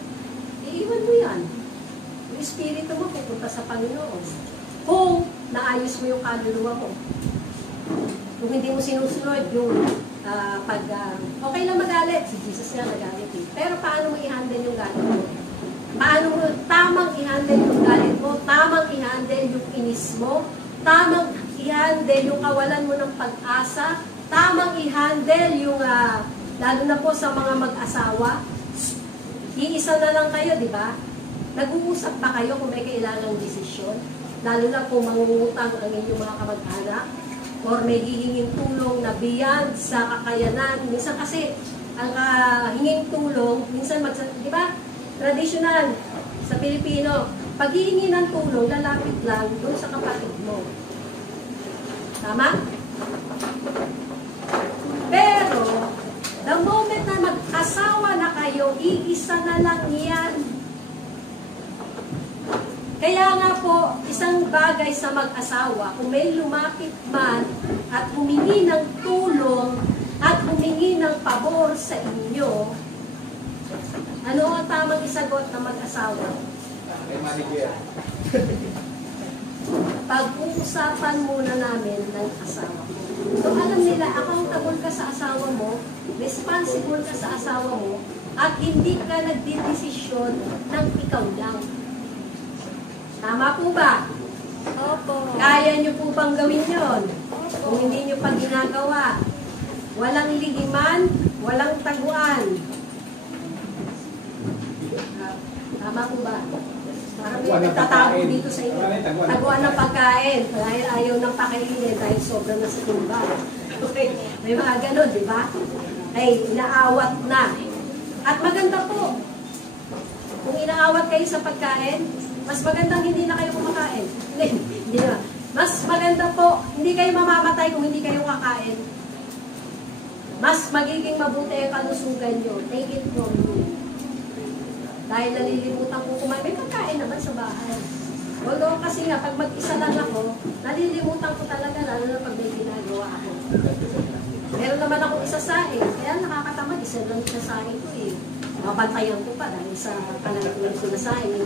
iiwan mo yan. Yung espiritu mo pupunta sa Panginoon. Kung naayos mo yung kaluluwa mo. Kung hindi mo sinusunod yung okay lang magalit, si Jesus nga nagalit eh. Pero paano mo i-handle yung galit mo? Paano mo tamang i-handle yung galit mo? Tamang i-handle yung inis mo? Tamang i-handle yung kawalan mo ng pag-asa? Tamang i-handle yung, lalo na po sa mga mag-asawa? Iisa na lang kayo, di ba? Nag-uusap ba kayo kung may kailangang desisyon? Lalo na kung mangungutang ang inyong mga kamag-anak? Or may hihinging tulong na beyond sa kakayanan. Minsan kasi, ang hinging tulong, minsan di ba? Traditional sa Pilipino, pag hihingi ng tulong, lalapit lang doon sa kapatid mo. Tama? Pero, the moment na mag-asawa na kayo, iisa na lang yan. Kaya nga po, isang bagay sa mag-asawa, kung may lumapit man at humingi ng tulong at humingi ng pabor sa inyo, ano ang tamang isagot ng mag-asawa? Pag-uusapan muna namin ng asawa mo. So alam nila, accountable ka sa asawa mo, responsible ka sa asawa mo, at hindi ka nagdidesisyon ng ikaw lang. Tama po ba? Opo. Kaya nyo po bang gawin yon? Kung hindi nyo pa ginagawa, walang lihiman, walang taguan. Tama po ba? Parang may nagtatago dito sa inyo. Taguan ng pagkain. Dahil ayaw ng pakainin dahil sobrang nasa timba. Okay. May mga ganun, di ba? Ay, inaawat na. At maganda po, kung inaawat kayo sa pagkain, mas magandang hindi na kayo kumakain. Hindi na. Mas maganda po, hindi kayo mamamatay kung hindi kayo kakain. Mas magiging mabuti ang kalusugan nyo. Take it from me. Dahil nalilimutan ko kumain. May pagkain naman sa bahay. Although kasi nga, pag mag-isa lang ako, nalilimutan ko talaga, lalo na pag may ginagawa ako. Meron naman akong isasahin. Kaya nakakatamad, isa lang isasahin ko eh. Mabantayan ko pa dahil sa kanan ko yung sinasahin.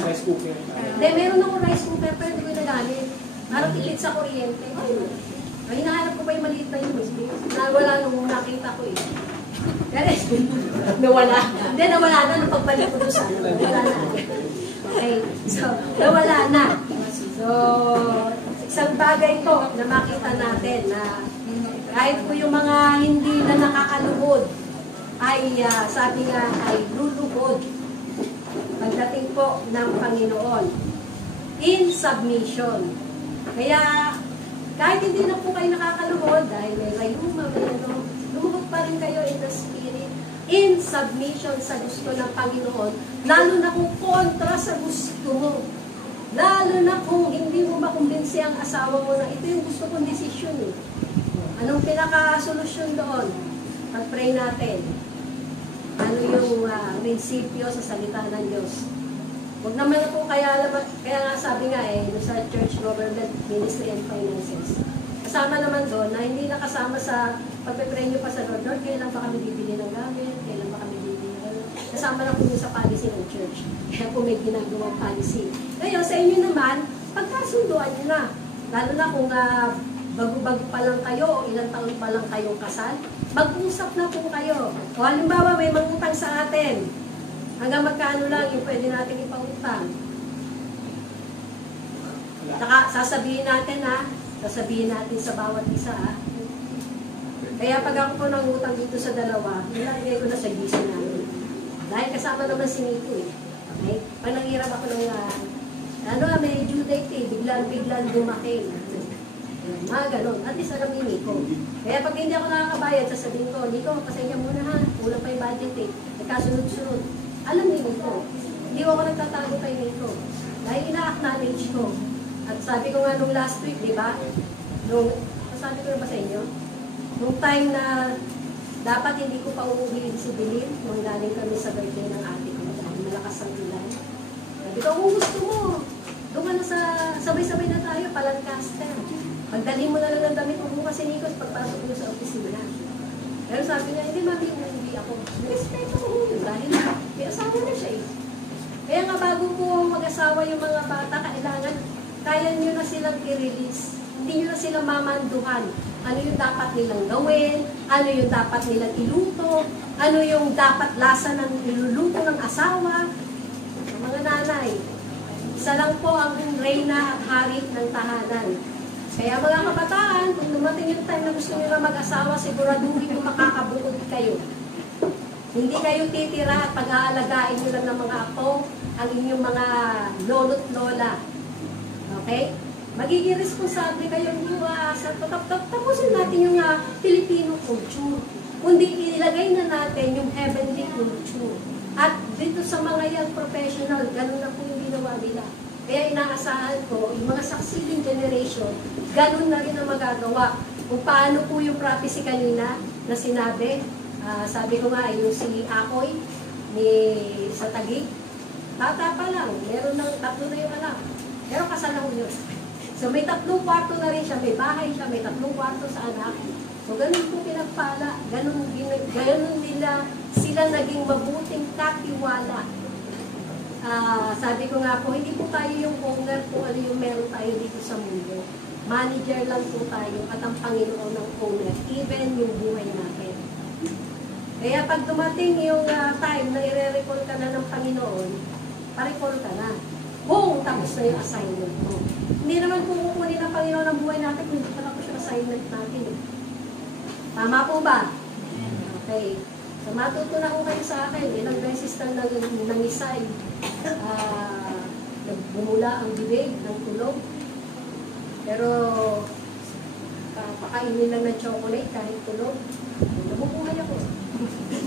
Rice cooker. Hindi, meron akong rice cooker pero hindi ko nagamit. Parang tilit sa kuryente. Ay, hinahanap ko pa yung maliit na yun. Nawala nung nakita ko eh. Pero, nawala. Hindi, nawala na nung pagbalik ko doon sa ano. Nawala na. Okay, so, nawala na. So, isang bagay po na makita natin na kahit po yung mga hindi na nakakaluhod, ay sabi nga ay luluhod pagdating po ng Panginoon. in submission. Kaya, kahit hindi na po kayo nakakaluhod, dahil may rayuma, may ano, lumuhod pa rin kayo in the Spirit, in submission sa gusto ng Panginoon, lalo na kung kontra sa gusto mo. Lalo na kung hindi mo makumbinsi ang asawa mo na ito yung gusto kong desisyon eh. Anong pinaka-solusyon doon? Pag-pray natin. Ano yung prinsipyo sa salita ng Diyos? Huwag naman na po kaya nga sabi nga sa church government, ministry and finances. Kasama naman doon na hindi nakasama sa pag-pray nyo pa sa Lord, Lord, kailan ba kami bibili ng gamit? Kailan ba kami bibili ng ano? Kasama na po yun sa policy ng church. Kaya po may ginagawang policy. Ngayon, sa inyo naman, pagkasunduan nyo na. Lalo na kung bago-bago pa lang kayo o ilang taon pa lang kayong kasal, mag-usap na po kayo. O halimbawa, may mangutang sa atin. Hanggang magkano lang yung pwede natin ipautang. Saka sasabihin natin sasabihin natin sa bawat isa Kaya pag ako po nangutang dito sa dalawa, nilagay ko na sa GC namin. Dahil kasama naman si Nico Okay? Pag nangiram ako ng may due date biglang dumating. Mga ganon. At least alam ni Nico. Kaya pag hindi ako nakakabayad, sasabihin ko, Nico, pasensya muna kulang pa yung budget Nagkasunod-sunod. Alam ni Nico. Hindi ako nagtatago kay Nico. Dahil ina-acknowledge ko. At sabi ko nga nung last week, di ba? Sabi ko na ba sa inyo? Nung time na dapat hindi ko pa uuwiin si Bilin, nung galing kami sa birthday ng ate ko, dahil malakas ang ulan. Sabi ko, kung gusto mo, doon ka na sabay-sabay na tayo, Palancaster. Pagdali mo na lang ng damit, umuha si Nico, pagpasok mo sa opisina. Pero sabi niya, hindi mami, hindi ako. Respeto ko yun, dahil may asawa na siya Kaya nga bago po mag-asawa yung mga bata, kaya nyo na silang i-release. Hindi nyo na silang mamanduhan. Ano yung dapat nilang gawin, ano yung dapat nilang iluto, ano yung dapat lasa ng iluluto ng asawa. Mga nanay, isa lang po ang reyna at hari ng tahanan. Kaya mga kabataan, kung dumating yung time na gusto nyo na mag-asawa, siguraduhin yung makakabukod kayo. Hindi kayo titira at pag-aalagaan nyo lang ng mga apo, ang inyong mga lolo't lola. Okay? Magiging responsable kayo nyo tapusin natin yung Filipino culture. Kundi ilagay na natin yung heavenly culture. At dito sa mga young professional, ganun na po yung ginawa nila. Kaya inaasahan ko, yung mga succeeding generation, ganun na rin ang magagawa. Kung paano po yung prophecy kanina na sinabi, sabi ko nga, yung si Akoy, sa Taguig, tata pa lang, meron ng 3 na yung anak. Pero kasal na yun. So may 3 kwarto na rin siya, may bahay siya, may 3 kwarto sa anak. So ganun po pinagpala, ganun nila sila naging mabuting katiwala. Sabi ko nga po, hindi po tayo yung owner kung ano yung meron tayo dito sa mundo. Manager lang po tayo at ang Panginoon ng owner, even yung buhay natin. Kaya pag dumating yung time na i-recall ka na ng Panginoon, pa-recall ka na. Kung tapos na yung assignment mo. Hindi naman po kukunin ng Panginoon ang buhay natin kung hindi pa tapos yung assignment natin. Tama po ba? Okay. So matutunan ko kayo sa akin, ilang beses lang nangisay. Bumula ang bibig ng tulog. Pero pakainin lang ng chocolate kahit tulog. Nabubuhay ako.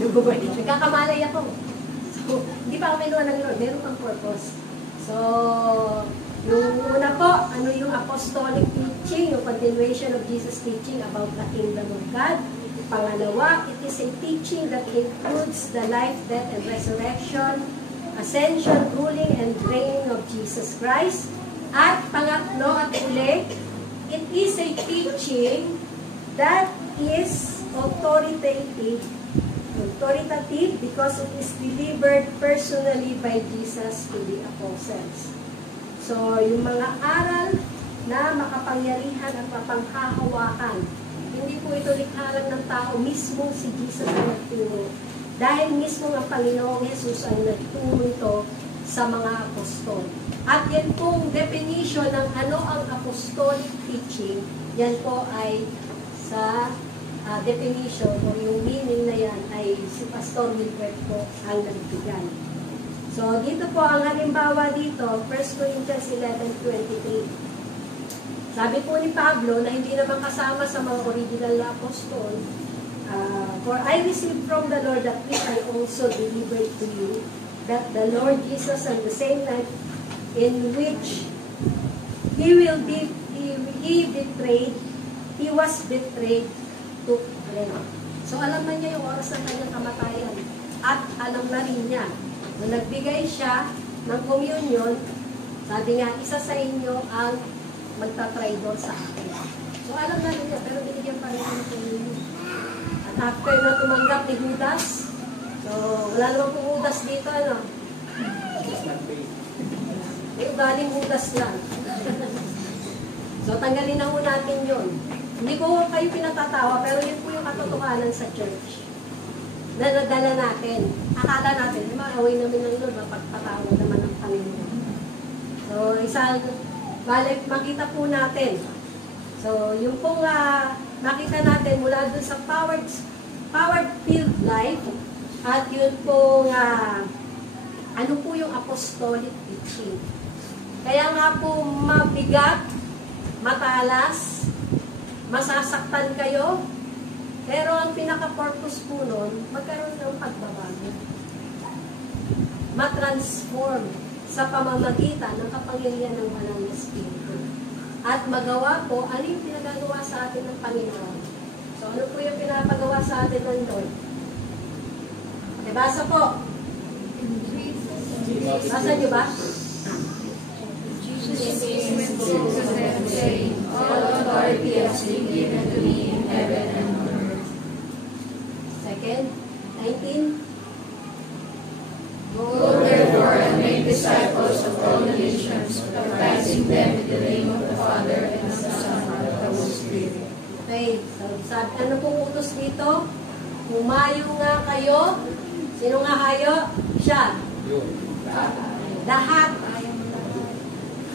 Nagkakamalay ako. So, hindi pa ako kinuha ng Lord. Meron pang purpose. So, yung una po, ano yung apostolic teaching, yung continuation of Jesus' teaching about the kingdom of God. Pangalawa, it is a teaching that includes the life, death, and resurrection, ascension, ruling, and reign of Jesus Christ. At pangatlo at uli, it is a teaching that is authoritative because it is delivered personally by Jesus to the apostles. So, yung mga aral na makapangyarihan at mapanghahawakan, hindi po ito likha lang ng tao, mismo si Jesus ang nagturo. Dahil mismo ang Panginoong Jesus ang nagturo ito sa mga apostol. At yan pong definition ng ano ang apostolic teaching, yan po ay sa definition o yung meaning na yan ay si Pastor Wilbert po ang nagbigay. So So, dito po, ang halimbawa dito, 1 Corinthians 11:23. Sabi po ni Pablo na hindi naman kasama sa mga original na apostol, for I received from the Lord that which I also delivered to you, that the Lord Jesus on the same night in which he was betrayed, took bread. So alam na niya yung oras ng kanyang kamatayan. At alam na rin niya, nung nagbigay siya ng communion, sabi nga, isa sa inyo ang magtatraidor sa akin. So alam na rin niya, pero binigyan pa rin ng communion. At after na tumanggap ni Judas, so wala naman po Judas dito, ano? Yung galing Judas lang. So tanggalin na ho natin yun. Hindi ko kayo pinatatawa, pero yun po yung katotohanan sa church na nadala natin. Akala natin, makaway namin ng Lord, mapagpatawa naman ng Panginoon. So, isang, balik, makita po natin. So, yung pong nakita natin mula dun sa power-filled life, at yun pong, ano po yung apostolic teaching. Kaya nga po mabigat, matalas, masasaktan kayo, pero ang pinaka-purpose po nun, magkaroon ng pagbabago. Matransform sa pamamagitan ng kapangyarihan ng Banal na Espiritu. At magawa po, ano yung pinagagawa sa atin ng Panginoon? So, ano po yung pinapagawa sa atin ng Lord? Okay, basa po. Basa niyo ba? Jesus came to them, saying, all authority has been given to me in heaven and on earth. Second, 19. Go therefore and make disciples of all the nations, baptizing them in the name of the Father and of the Son and of the Holy Spirit. Okay, so sabi, ano pong utos dito? Humayo nga kayo. Sino nga kayo? Siya. Lahat.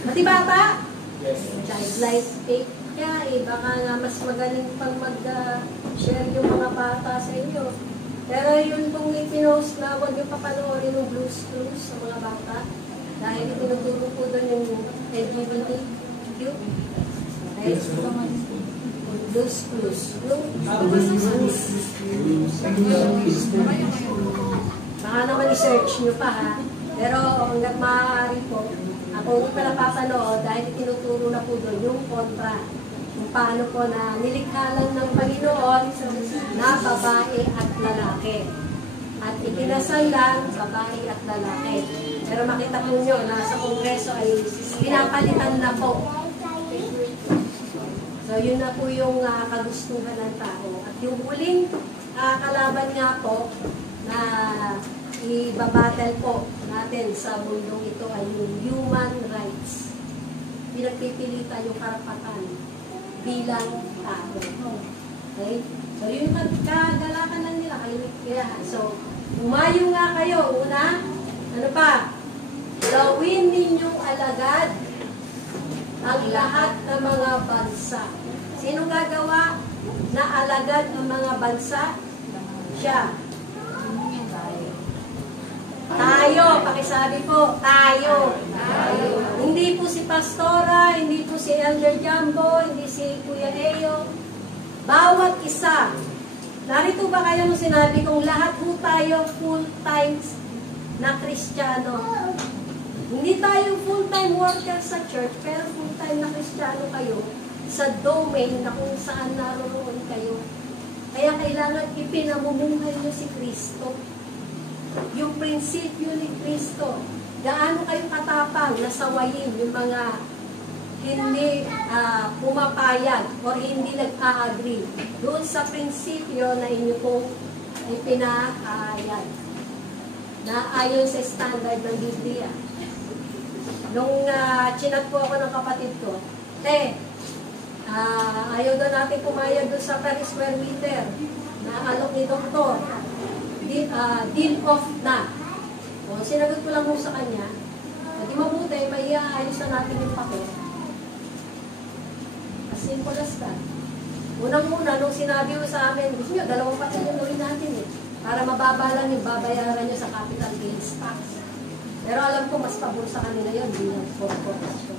Pati bata? Yes. Childlike faith niya, baka nga mas magaling pang mag-share yung mga bata sa inyo. Pero yun pong ipinost na huwag yung papanoorin ng Blues Clues sa mga bata. Dahil itinuturo po doon yung LGBTQ. Okay? Blues Clues. Baka naman i-search nyo pa ha. Pero hanggang maaari po, ako hindi pa napapanood dahil itinuturo na po doon yung kontra. Kung paano po na nilikha lang ng Panginoon na babae at lalaki. At ikinasal lang babae at lalaki. Pero makita po nyo na sa Kongreso ay pinapalitan na po. So yun na po yung kagustuhan ng tao. At yung huling kalaban nga po na ibabattle po natin sa mundong ito ay yung human rights. Pinagpipilitan yung karapatan bilang tao. Okay? So, yun yung kagalakan lang nila. So, umayo nga kayo. Una, ano pa? Gawin ninyong alagad ang lahat ng mga bansa. Sino gagawa na alagad ang mga bansa? Siya. Tayo, pakisabi po, tayo. Hindi po si Pastora, hindi po si Elder Jumbo, hindi si Kuya Eyo. Bawat isa. Narito ba kayo nung sinabi kong lahat po tayo full-time na Kristiyano? Hindi tayo full-time worker sa church, pero full-time na Kristiyano kayo sa domain na kung saan naroon kayo. Kaya kailangan ipinamumuhay nyo si Kristo. Yung prinsipyo ni Kristo, gaano kayo katapang na sawayin yung mga hindi pumapayag o hindi nag-a-agree doon sa prinsipyo na inyo pong ipinahayag na ayon sa standard ng Biblia. Nung chinat po ako ng kapatid ko, ayaw daw natin pumayag doon sa per square meter na alok ni doktor. Deal off na. O, sinagot ko lang mo sa kanya, di mabuti, may iayos na natin yung papel. As simple as that. Unang-una, nung sinabi mo sa amin, gusto nyo, 2 papel yung gawin natin para mababa lang yung babayaran nyo sa capital gains tax. Pero alam ko, mas pabor sa kanila yun, bilang corporation.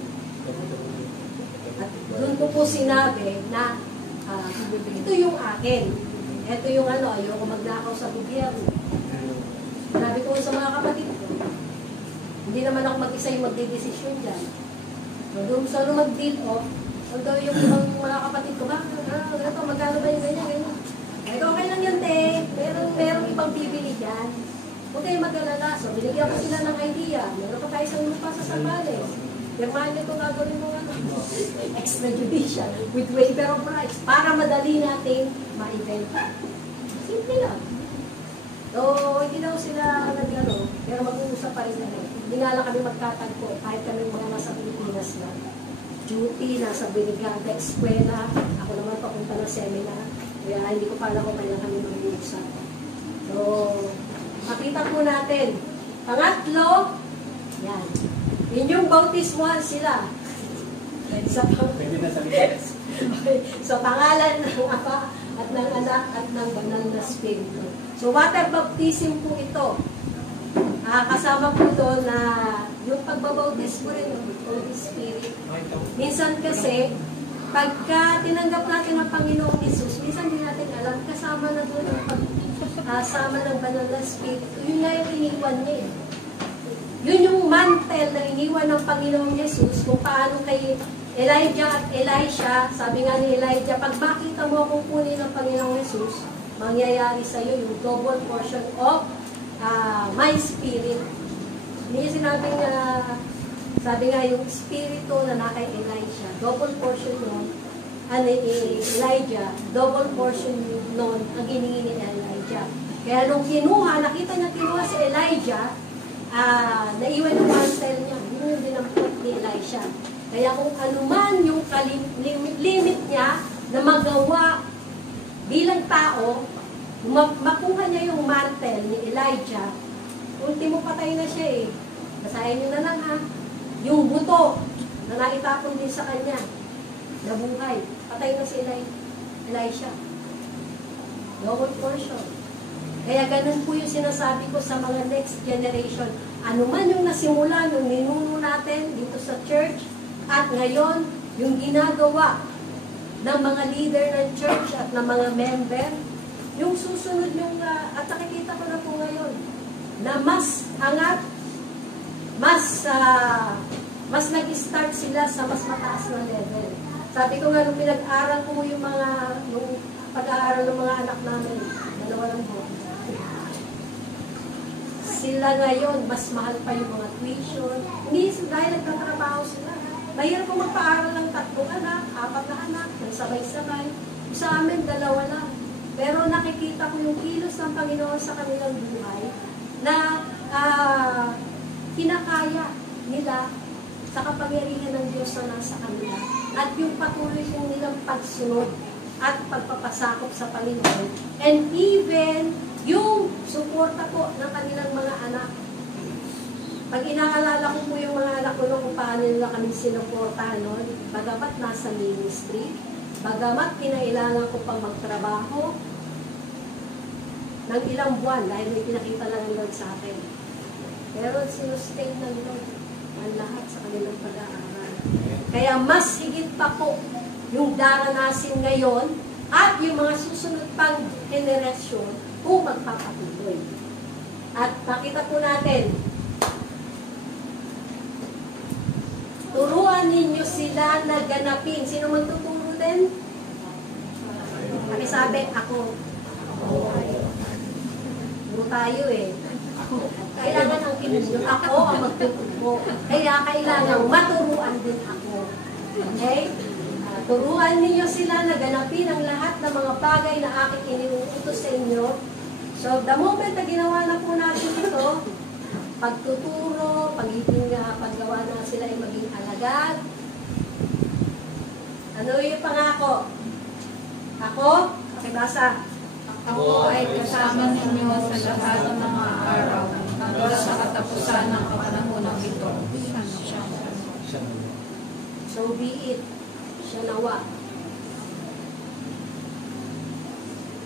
At doon ko po sinabi na ito yung akin. Ito yung ayoko magnakaw sa gobyerno. Sabi ko sa mga kapatid ko, hindi naman ako mag-isa yung magdidesisyon dyan. Doon sa mag-deal off, although yung ibang mga kapatid ko, ganito, magkano ba yung ganyan? Ito, okay lang yan, te. Merong ibang bibili dyan. Huwag kayo mag-alala. So, binigyan ko sila ng idea. Meron pa tayo isang lupa sa Sambales. Pirmahan nyo ito, gagawin mo extrajudicial with waiver of rights para madali natin ma-ibenta. Simple lang. So, hindi daw sila nag-ano, pero mag-uusap pa rin kami. Hindi nga lang kami magkatagpo, kahit kami mga nasa Pilipinas na. Duty, nasa Brigada, eskwela, ako naman papunta ng seminar, kaya hindi ko pala kung kailan kami mag-uusap. So, makita po natin. Pangatlo, yan. Inyong bautismuhan sila. Sa pangalan ng Ama at ng Anak at ng Banal na Espiritu. So, water baptism po ito. Kasama po doon na yung pagbabautismo rin ng Holy Spirit. Minsan kasi, pagka tinanggap natin ang Panginoong Jesus, minsan din natin alam, kasama na doon yung kasama ng Banal na Espiritu. Yun nga yung iniwan niya. Yun yung mantel na iniwan ng Panginoong Jesus kung paano kay Elijah at Elisha, sabi nga ni Elijah, pag makita mo akong kunin ng Panginoong Jesus, mangyayari sa iyo yung double portion of my spirit. Hindi niya sinabing, sabi nga yung spirito na na kay Elisha, double portion nun, Elijah, double portion nun ang giningi ni Elijah. Kaya nung kinuha, nakita niya kinuha si Elijah, naiwan yung mantel niya, yun yung dinampot ni Elisha. Kaya kung anuman yung limit niya na magawa bilang tao, makuha niya yung mantel ni Elijah, ultimo patay na siya eh. Basahin niyo na lang ha. Yung buto na naitapon din sa kanya, nabuhay. Patay na si Elisha. Double portion. Kaya ganun po yung sinasabi ko sa mga next generation. Ano man yung nasimula, yung ninuno natin dito sa church, at ngayon, yung ginagawa ng mga leader ng church at ng mga member, yung susunod yung, at nakikita ko na po ngayon, na mas angat, mas nag-start sila sa mas mataas na level. Sabi ko nga, nung pinag-aral ko yung pag-aaral ng mga anak namin, dalawa lang po, sila ngayon, mas mahal pa yung mga tuition. Hindi dahil nagtatrabaho sila. Mahirap po magpaaral ng 3 anak, 4 na anak, sabay-sabay. Sa amin, 2 lang. Pero nakikita ko yung kilos ng Panginoon sa kanilang buhay na kinakaya nila sa kapangyarihan ng Diyos na nasa kanila. At yung patuloy kong nilang pagsunod at pagpapasakop sa Panginoon. And even yung suporta po ng kanilang mga anak. Pag inaalala ko po yung mga anak ko kung paano nila kami sinuportahan noon, bagamat nasa ministry, bagamat kinailangan ko pang magtrabaho ng ilang buwan dahil may pinakita lang ng Lord sa akin. Pero sinustain ng Lord ang lahat sa kanilang pag-aaral. Kaya mas higit pa po yung daranasin ngayon at yung mga susunod pang generasyon kung magpapatuloy. At nakita po natin, turuan ninyo sila na ganapin. Sino magtuturo din? Sabi, ako. Puro tayo eh. Kailangan ang kinunod. Ako ang magtuturo. Kaya kailangan maturuan din ako. Okay? Turuan ninyo sila na ganapin ang lahat ng mga bagay na aking iniuutos sa inyo. So, the moment na ginawa na po natin ito, pagtuturo, paggawa na sila ay maging alagad. Ano yung pangako? Ako? Pakibasa. Ako ay kasama ninyo sa lahat ng mga araw hanggang sa katapusan ng kapanahonan ito. So be it. Siya nawa.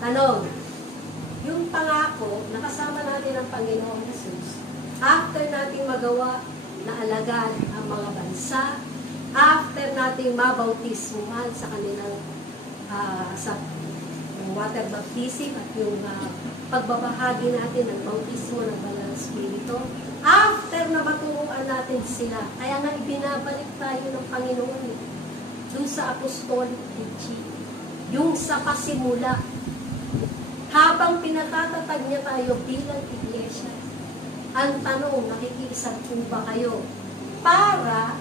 Tanong, yung pangako, nakasama natin ang Panginoong Jesus, after nating magawa na alagaan ang mga bansa, after nating mabautismuhan sa kanilang sa water baptism at yung pagbabahagi natin ng bautismo ng Banal na Espiritu, after na maturuan natin sila, kaya nga ibinabalik tayo ng Panginoon doon sa apostolic teaching, yung sa pasimula, habang pinatatatag niya tayo bilang iglesia. Ang tanong, nakikiisa po ba kayo para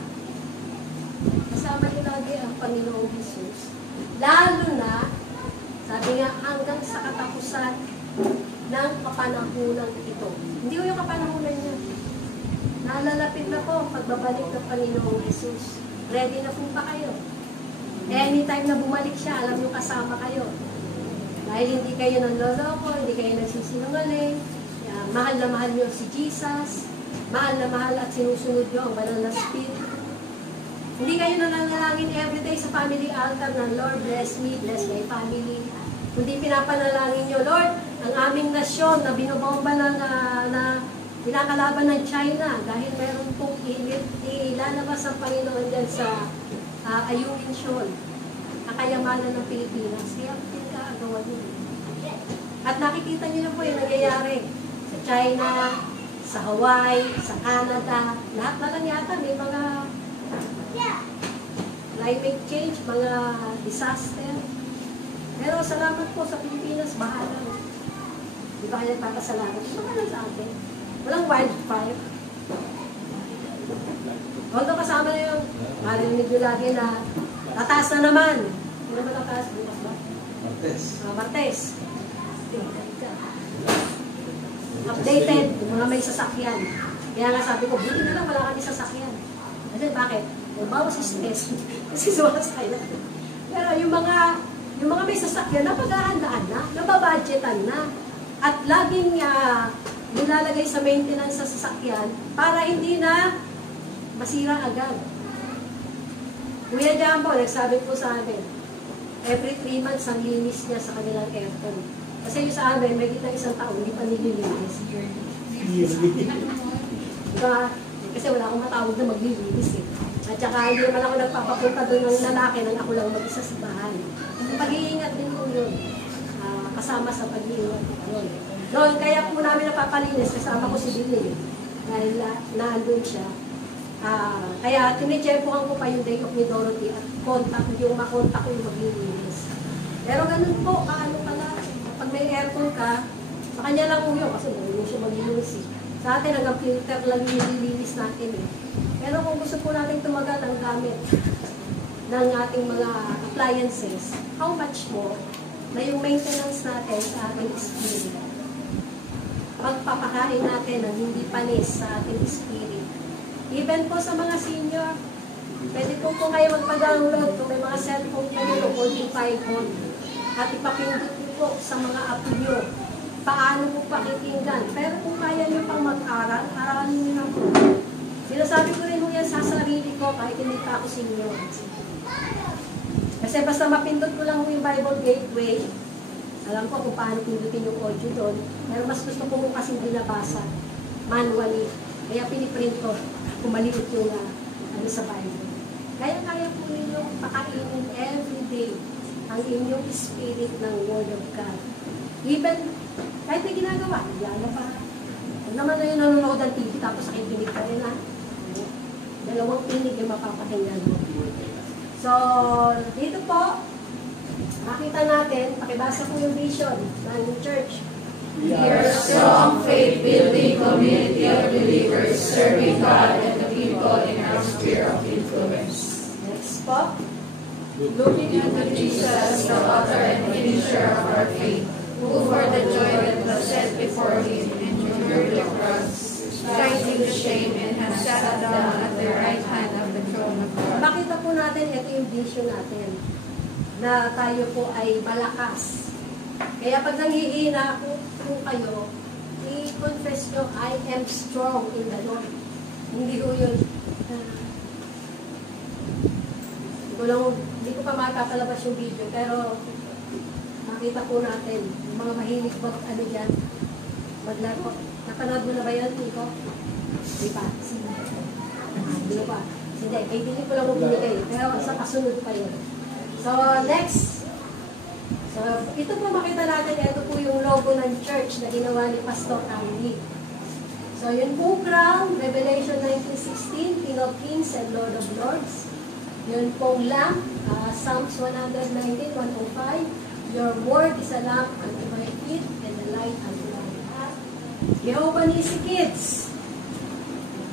kasama niyo lagi ang Panginoong Jesus, lalo na sabi nga hanggang sa katapusan ng kapanahunan ito. Hindi ko yung kapanahunan niya. Nalalapit na po ang pagbabalik ng Panginoong Jesus. Ready na po ba kayo? Anytime na bumalik siya, alam niyo kasama kayo. Dahil hindi kayo nanloloko, hindi kayo nagsisinungaling, mahal na mahal niyo si Jesus, mahal na mahal at sinusunod niyo ang Banal na Espiritu. Hindi kayo nananalangin everyday sa family altar na Lord, bless me, bless my family. Hindi pinapanalangin niyo, Lord, ang aming nasyon na binobomba na pinakalaban ng China dahil meron pong ilalabas ang Panginoon dyan sa Ayungin Shoal, ang kayamanan ng Pilipinas. Kaya pinakaagawa niyo. At nakikita niyo na po yung nangyayari sa China, sa Hawaii, sa Canada, lahat na lang yata may mga climate change, mga disaster. Pero salamat po sa Pilipinas, bahala. Di ba kaya papasalamat? Bahala sa atin. Walang wildfire. Although kasama na yung marinig nyo lagi na tataas na naman. Hindi naman tataas. Bukas ba? Martes. Martes. Updated, yung mga may sasakyan. Kaya nga sabi ko, buti na lang wala kami sasakyan. Kasi bakit? Bawas stress. Kasi sumasaya. Pero yung mga may sasakyan, napag-ahandaan na, nababudgetan na. At laging nilalagay sa maintenance sa sasakyan para hindi na masira agad. Kuya Jambo, nagsabi po sa amin, every 3 months ang linis niya sa kanilang aircon. Kasi yung sa amin, may kitang isang taon, hindi pa nililinis. Diba? Kasi wala akong matawag na maglilinis eh. At saka hindi naman ako nagpapapunta doon ng lalaki nang ako lang mag-isa sa bahay. Pag-iingat din po yun. Kasama sa pag-iingat yun. Noon, kaya po namin napapalinis, kasama ko si Billy. Dahil naandun siya. Kaya tinitsempohan ko pa yung day of ni Dorothy at yung makontak ko yung maglilinis. Pero ganun po, kaano pala, pag may aircon ka, sa kanya lang po yun, kasi marunong siya maglilinis eh. Sa atin, hanggang filter lang yung nililinis natin eh. Pero kung gusto po natin tumagal ang gamit ng ating mga appliances, how much more na yung maintenance natin sa ating spirit. Pagpapakain natin ng hindi panis sa ating spirit. Even po sa mga senior, pwede po kayo magpa-download kung may mga cellphone kayo, 45 on. At ipapindot po sa mga apo nyo. Paano po pakikinggan. Pero kung kaya nyo pang mag-aral, aralin nyo na po. Sinasabi ko rin po yan sa sarili ko kahit hindi pa ako senior. Kasi basta mapindot ko lang yung Bible Gateway, alam ko kung paano pindutin yung audio doon. Pero mas gusto ko mo kasing binabasa manually. Kaya piniprint ko kung maliit yung sa Bible. Kaya po ninyong pakainin everyday ang inyong spirit ng Word of God. Even, kahit may ginagawa, yan na pa. Huwag naman na yung nanonood ng TV tapos nakikinig ka rin ha. 2 tinig yung mapapakinggan mo. So, dito po, makita natin, pakibasa po yung vision ng church. We are a strong, faith-building community of believers serving God and the people in our sphere of influence. Next po. Looking unto Jesus, the author and finisher of our faith, who for the joy that was set before him endured the cross, despising the shame, and has sat down at the right hand of the throne of God. Makita po natin, ito yung vision natin, na tayo po ay malakas. Kaya pag nanghihina po kayo, i-confess nyo, I am strong in the Lord. Hindi ko yun. Hindi ko pa makapalabas yung video, pero makita po natin, yung mga mahilig dyan, maglaro. Napanood mo na ba yan, Nico? Di ba? Di ba? Hindi, kay Dili ko lang binigay. Pero sa kasunod pa yun. So, next. So, ito po makita natin, ito po yung logo ng church na ginawa ni Pastor Andy. So, yun po crown, Revelation 19:16, King of Kings and Lord of Lords. Yun pong lamp, Psalms 119:105. Your word is a lamp unto my feet and a light unto my path. Jehovah Nissi kids.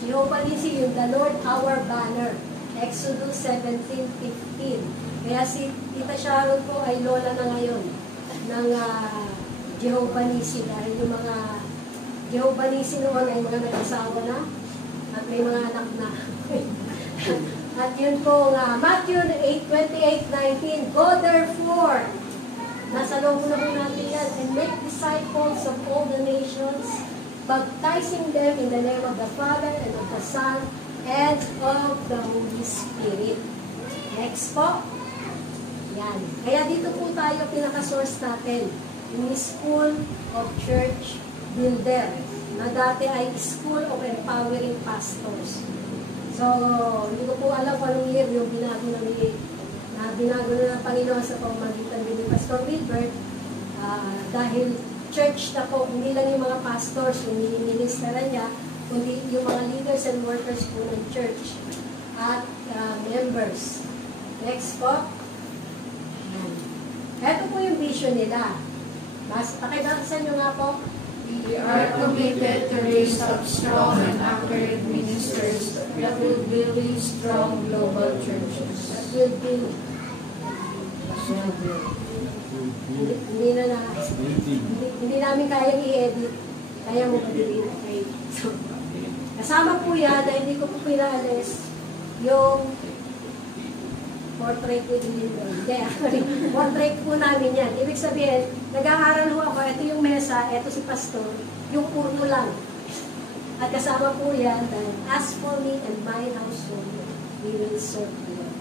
Jehovah Nissi, yung the Lord our banner. Exodus 17:15. Kaya si Tita Sharon po ay lola na ngayon ng Jehovah Nissi. Dahil yung mga Jehovah Nissi noon ay mga nag-asawa na at may mga anak na. At yun po Matthew 8:28-19. Go therefore. Nasa logo na po natin yan. And make disciples of all the nations, baptizing them in the name of the Father and of the Son and of the Holy Spirit. Next po. Yan. Kaya dito po tayo pinaka-source natin. Yung School of Church Builder na dati ay School of Empowering Pastors. So, hindi ko po alam kung anong year yung binago na ng Panginoon sa pamamagitan din ni Pastor Wilbert. Dahil church na po, hindi lang yung mga pastors, yung ministera niya, kundi yung mga leaders and workers po ng church at members. Next po. Ito po yung vision nila. Pakibasa nyo nga po. We are committed to raise up strong and accurate ministers that will build strong global churches. That will build. Hindi namin kayang i-edit. Kaya mo pa-delete. Okay. So, kasama po yan na hindi ko po pinaalis yung portrait with Wilbert. Hindi, actually, portrait po namin yan. Ibig sabihin, nag-aaral ho ako, ito yung mesa, ito si Pastor, yung urno lang. At kasama po yan, dahil as for me and my household, we will serve the Lord.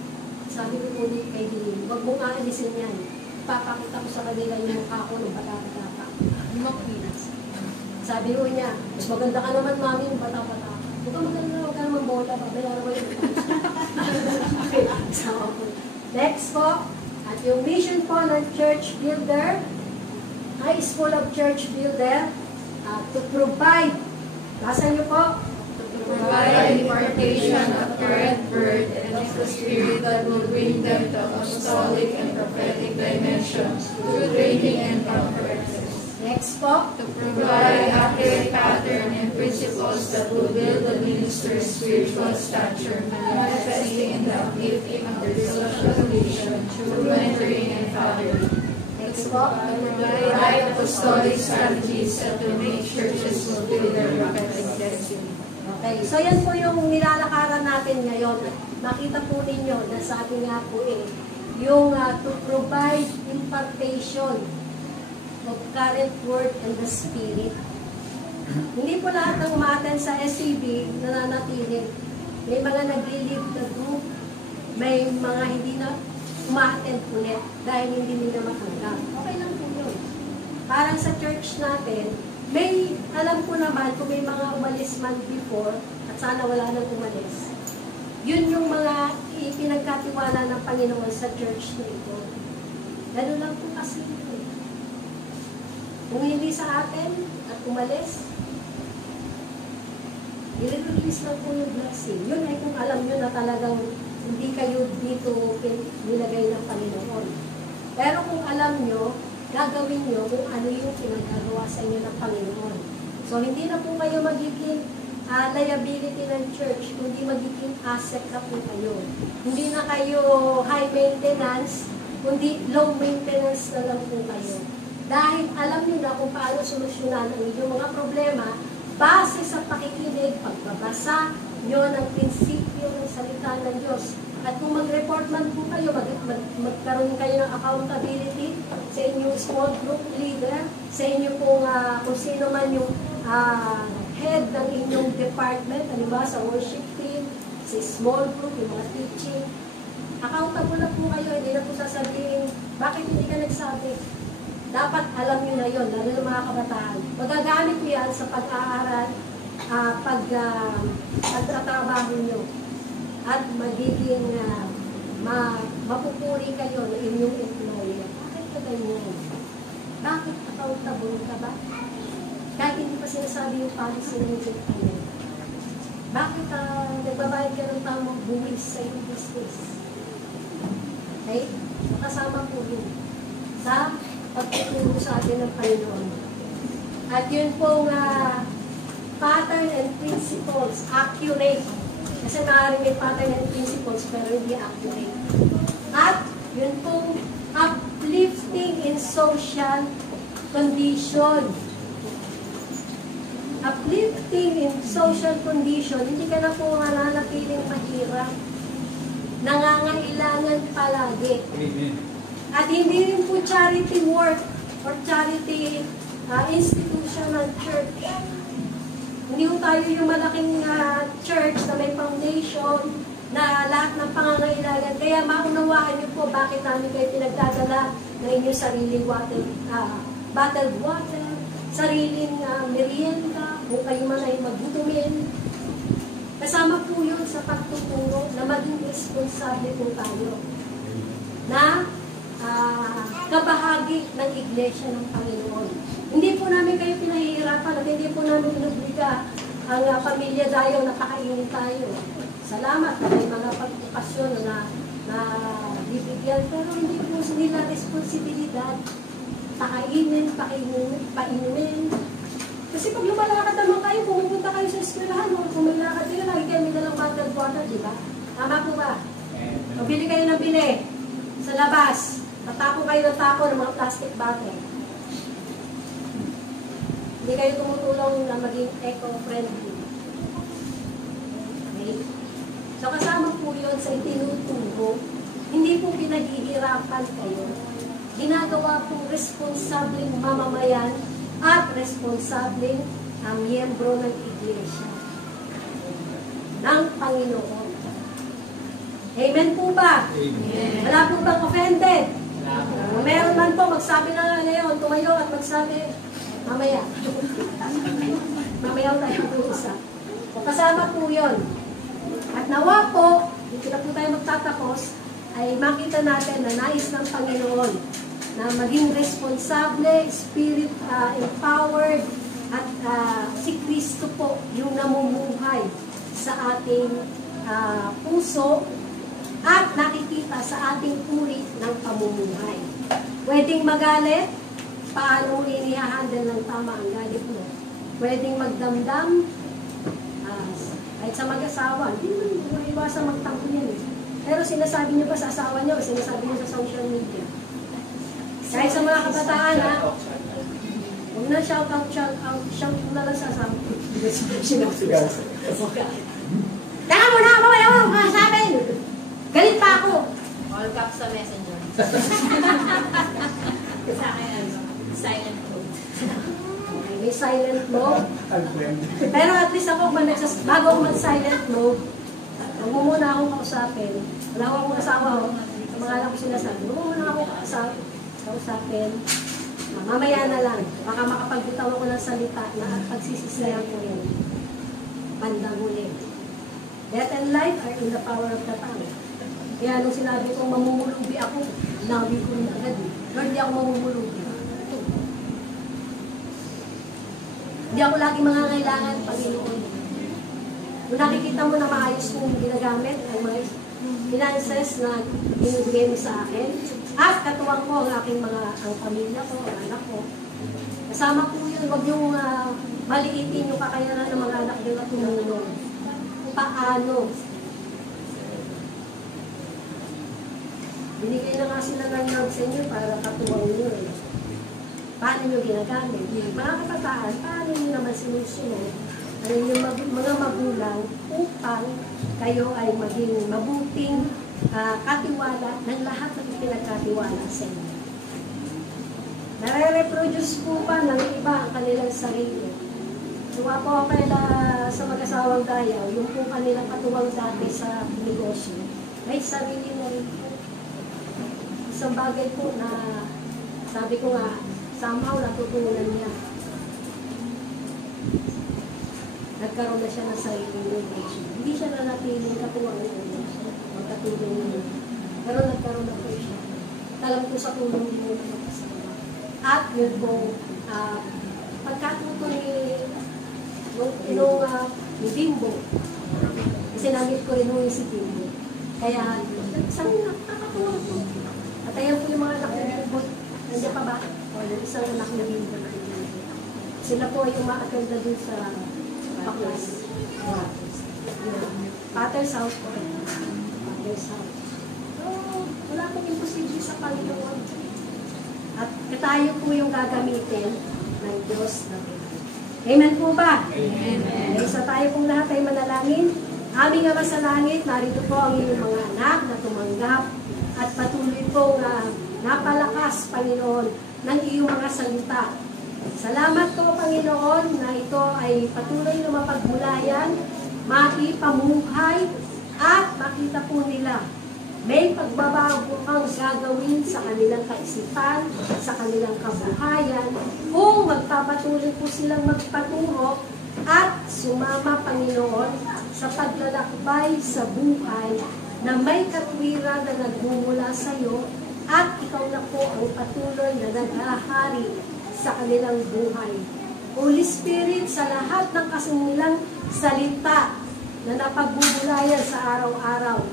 Sabi ko po kay Dilin, huwag mong aalisin yan. Papakita ko sa kanila yung mukha ko ng bata-bata pa. Limang pinas. Sabi ko niya, mas maganda ka naman mami ng bata-bata. Huwag ka maganda, huwag ka naman bola, babayaran mo yung okay. So, next po, at yung mission po ng Church Builder, High School of Church Builder, to provide, basa niyo po, Provide impartation of current word and of the Spirit that will bring them to apostolic and prophetic dimensions through training and conferences. Next po, To provide accurate pattern and principles that will build the minister's spiritual stature, manifesting in the uplifting of their social condition through mentoring and fathering. next po, To provide apostolic strategies that will make churches fulfill their prophetic destiny. okay. So yan po yung nilalakaran natin ngayon. Makita po ninyo na sabi nga po yung to provide impartation of current word and the Spirit. Hindi po lahat ng umaten sa SCB nananatili. May mga nag-leave na group, may mga hindi na umaten ulit dahil hindi nila matanggap. Okay lang po yun. Parang sa church natin, may alam ko naman kung may mga umalis man before at sana wala nang umalis. Yun yung mga ipinagkatiwala ng Panginoon sa church na ito. Ganun lang po kasi yun. Kung hindi sa atin at umalis, i-release lang po yung blessing. Yun ay kung alam nyo na talagang hindi kayo dito nilagay ng Panginoon. Pero kung alam nyo, gagawin nyo kung ano yung pinagagawa sa inyo ng Panginoon. So, hindi na po kayo magiging liability ng church, kundi magiging asset na po kayo. Hindi na kayo high maintenance, kundi low maintenance na lang po kayo. Dahil alam nyo na kung paano solusyonan ang inyong mga problema base sa pakikinig, pagbabasa nyo ng prinsipyo ng salita ng Diyos. At kung mag-report man po kayo, magkaroon kayo ng accountability sa inyong small group leader, sa inyo pong kung sino man yung head ng inyong department, halimbawa sa worship team, sa small group, yung mga teaching. Accountable na po kayo, hindi na po sasabihin, bakit hindi ka nagsabi? Dapat alam nyo na yun, lalo ng mga kabataan. Magagamit nyo yan sa pag-aaral pagtatrabaho nyo at magiging mapupuri kayo ng inyong employer. Bakit ka ganyan? Bakit accountable ka ba? Kahit hindi pa sinasabi yung policy ng employer. Bakit nagbabayad ka ng tamang buwis sa iyong business? Okay? Kasama po yun sa pagtuturo sa atin ng Panginoon. At yun pong pattern and principles, accurate. Kasi maaaring may pattern and principles pero hindi accurate. At yun pong uplifting in social condition. Uplifting in social condition, hindi ka na po nananatiling mahirap. Nangangailangan palagi. At hindi rin po charity work or charity institution ng church. Hindi po tayo yung malaking church na may foundation na lahat ng pangangailangan. Kaya maunawaan niyo po bakit namin kayo pinagdadala ng inyong sariling bottled water, sariling merienda, kung kayo man ay magutumin. Kasama po yun sa pagtuturo na maging responsable po tayo na kabahagi ng Iglesia ng Panginoon. Hindi po namin kayo pinahihirapan at hindi po namin inubliga ang pamilya tayo na pakainin tayo. Salamat na may mga pag-okasyon na bibigyan, pero hindi po nila responsibilidad. Pakainin, painumin. Kasi pag lumalakad naman kayo, pumunta kayo sa eskwelahan, kung may lakad kayo, lagi kayo may dalang bottled water, di ba? Tama po ba? Pabili kayo ng bili sa labas. Matapo kayo ng tapo ng mga plastic bottle. Hindi kayo tumutulong na maging eco-friendly. Okay? So kasama po yun sa itinuturo, hindi po pinaghihirapan kayo. Ginagawa pong responsableng mamamayan at responsableng miyembro ng Iglesia ng Panginoon. Amen po ba? Amen. Wala po bang offended? Meron man po, magsabi na nga ngayon, tumayo at magsabi, mamaya. Mamaya tayo mag-uusap. Kasama po yun. At nawa po, hindi na po tayo magtatapos, ay makita natin na nais ng Panginoon na maging responsable, spirit-empowered, at si Kristo po yung namumuhay sa ating puso at nakikita sa ating uri ng pamumuhay. Pwedeng magalit, paano mo inihahandle ng tama ang galit mo? Pwedeng magdamdam, kahit sa mag-asawa, hindi mo iwasan magtampo yan. Pero sinasabi niyo ba sa asawa niyo o sinasabi niyo sa social media? Kahit sa mga kabataan, huwag na shout out na lang sa asawa. Teka muna ako, wala mo, sabi! Galit pa ako! All caps sa messenger. Sa akin, silent mode. May silent mode. Pero at least ako, bago ako mag-silent mode, huwag mo muna akong kausapin. Wala akong asawa ko. Sa mga alam ko sinasabi, huwag mo muna akong kausapin. Mamaya na lang. Baka makapagbitaw ako ng salita na pagsisisiyan ko yun. Bandang huli. Death and life are in the power of the tongue. Kaya nung sinabi kong mamumulubi ako, nabi ko na agad. Lord, di ako mamumulubi. Hindi ako lagi mangangailangan, Panginoon. Kung nakikita mo na maayos kong ginagamit ang mga finances na binibigay mo sa akin, at katuwang ko ang aking ang pamilya ko, ang anak ko. Kasama po yun, huwag yung maliitin yung kakayanan ng mga anak nila tumulong. Paano? Binigay na nga sila ng love sa inyo para katuwang nyo eh. Paano nyo ginagamit? Mga kabataan, paano nyo naman sinusunod ang inyong mga magulang upang kayo ay maging mabuting katiwala ng lahat ng pinagkatiwala sa inyo. Nare-reproduce po pa ng iba ang kanilang sarili. Tuwa po ako kaila sa mag-asawang dayaw, yung po kanilang katuwang dati sa negosyo, may sarili na rin po. Isang bagay po na sabi ko nga, somehow natutunan niya. nagkaroon na siya ng sariling relation. Hindi siya nanatiling katuwang magkatulong niya. Pero nagkaroon na po siya. Talang po sa tulong din ng magkasama. At yun po, pagkatuto ni Bimbo, sinamit ko rin yung si Bimbo. Kaya, sabi na, nakakatuwa po. At ayan po yung mga anak ni Bimbo. Nandiyan pa ba? O, yung isang anak ni Bimbo na rin. Sila po ay umaatenda dun sa Paklas. Father's house po. Father's house. So, wala pong imposible sa Panginoon. At tayo po yung gagamitin ng Diyos na Panginoon. Amen po ba? Amen. Okay, so tayo pong lahat ay manalangin. Aming Ama sa langit, narito po ang inyong mga anak na tumanggap at patuloy pong napalakas, Panginoon, ng iyong mga salita. Salamat po, Panginoon, na ito ay patuloy na mapagbulayan, maipamuhay, at makita po nila may pagbabago kang gagawin sa kanilang kaisipan, sa kanilang kabuhayan, kung magpapatuloy po silang magpaturo at sumama, Panginoon, sa paglalakbay sa buhay na may katwiran na nagmumula sa iyo at ikaw na po ang patuloy na naghahari sa kanilang buhay. Holy Spirit, sa lahat ng kasumilang salita na napagbubulayan sa araw-araw,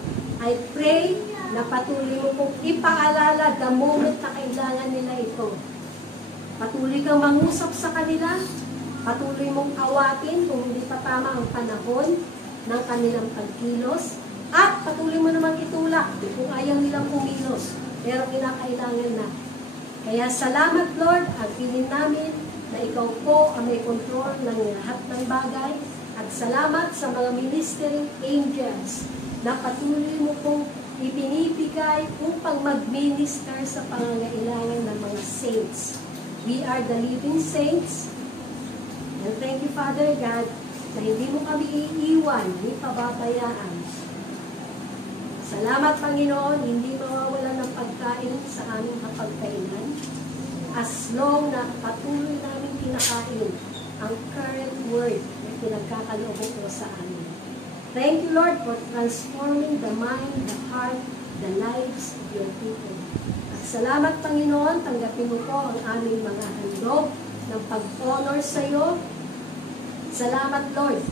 I pray na patuloy mo pong ipaalala the moment na kailangan nila ito. Patuloy kang mangusap sa kanila, patuloy mong awatin kung hindi pa tama ang panahon ng kanilang pagkilos, at patuloy mo namang itulak kung ayaw nilang pumilos, pero kinakailangan na. Kaya salamat, Lord, ang piling namin na ikaw po ang may control ng lahat ng bagay, at salamat sa mga ministering angels na patuloy mo pong ipinibigay upang mag-minister sa pangangailangan ng mga saints. We are the living saints. And thank you, Father God, na hindi mo kami iiwan, hindi pababayaan. Salamat, Panginoon, hindi mawawala ng pagkain sa aming kapagkainan. As long na patuloy namin kinakain ang current word na pinagkakaloob ko sa amin. Thank you, Lord, for transforming the mind, the heart, the lives of your people. At salamat, Panginoon, tanggapin mo po ang aming mga handog ng pag-honor sa iyo. Salamat, Lord.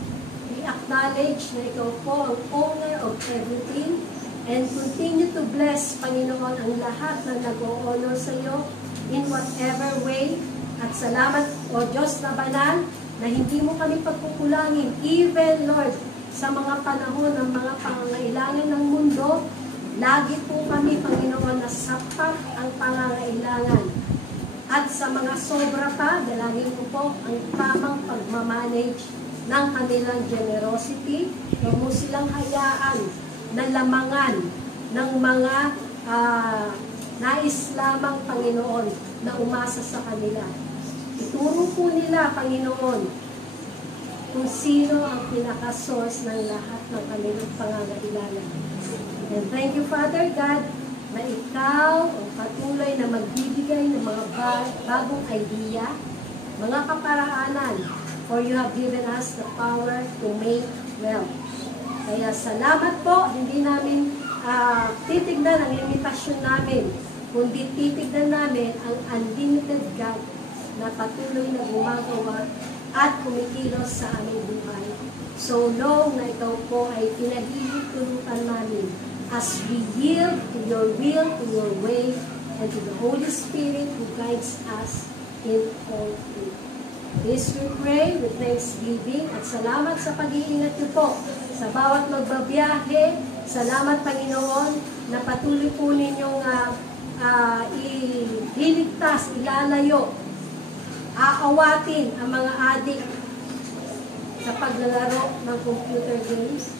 We acknowledge na ikaw po ang owner of everything, and continue to bless, Panginoon, ang lahat na nag-o-honor sa iyo in whatever way. At salamat, O Diyos na banal, na hindi mo kami pagkukulangin, even, Lord, sa mga panahon ng mga pangangailangan ng mundo. Lagi po kami, Panginoon, na sapat ang pangangailangan. At sa mga sobra pa, dalangin mo po ang tamang pagmamanage ng kanilang generosity. Huwag mo silang hayaan na lamangan ng mga nais lamang, Panginoon, na umasa sa kanila. Ituro po nila, Panginoon, kung sino ang pinaka-source ng lahat ng kanilang pangangailangan. And thank you, Father God, na ikaw ang patuloy na magbibigay ng mga bagong idea, mga kaparaanan, for you have given us the power to make wealth. Kaya salamat po, hindi namin titignan ang limitasyon namin, kundi titignan namin ang unlimited God na patuloy na gumagawa at kumikilos sa aming buhay. So, know na ikaw po ay pinahihintulutan namin as we yield to your will, to your way, and to the Holy Spirit who guides us in all truth. This we pray with thanksgiving at salamat sa pag-iingat niyo po sa bawat magbabiyahe. Salamat, Panginoon, na patuloy po ninyong iligtas, ilalayo, aawatin ang mga adik sa paglalaro ng computer games.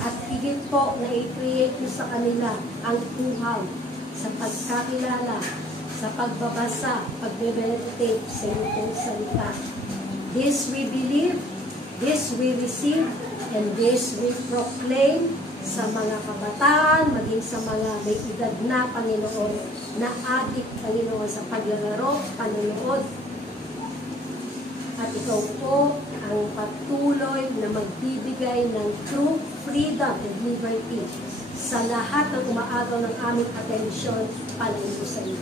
At higit po na i-create nyo sa kanila ang tuhaw sa pagkakilala, sa pagbabasa, pagbe-meditate sa inyong salita. This we believe, this we receive, and this we proclaim sa mga kabataan, maging sa mga may edad na, Panginoon, na adik, Panginoon, sa paglalaro, panonood, At ikaw po ang patuloy na magbibigay ng true freedom and liberty sa lahat ng umaagaw ng aming atensyon palingo sa iyo.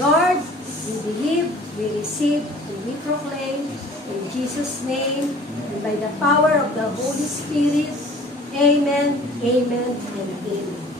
Lord, we believe, we receive, and we proclaim in Jesus' name and by the power of the Holy Spirit. Amen, amen, and amen.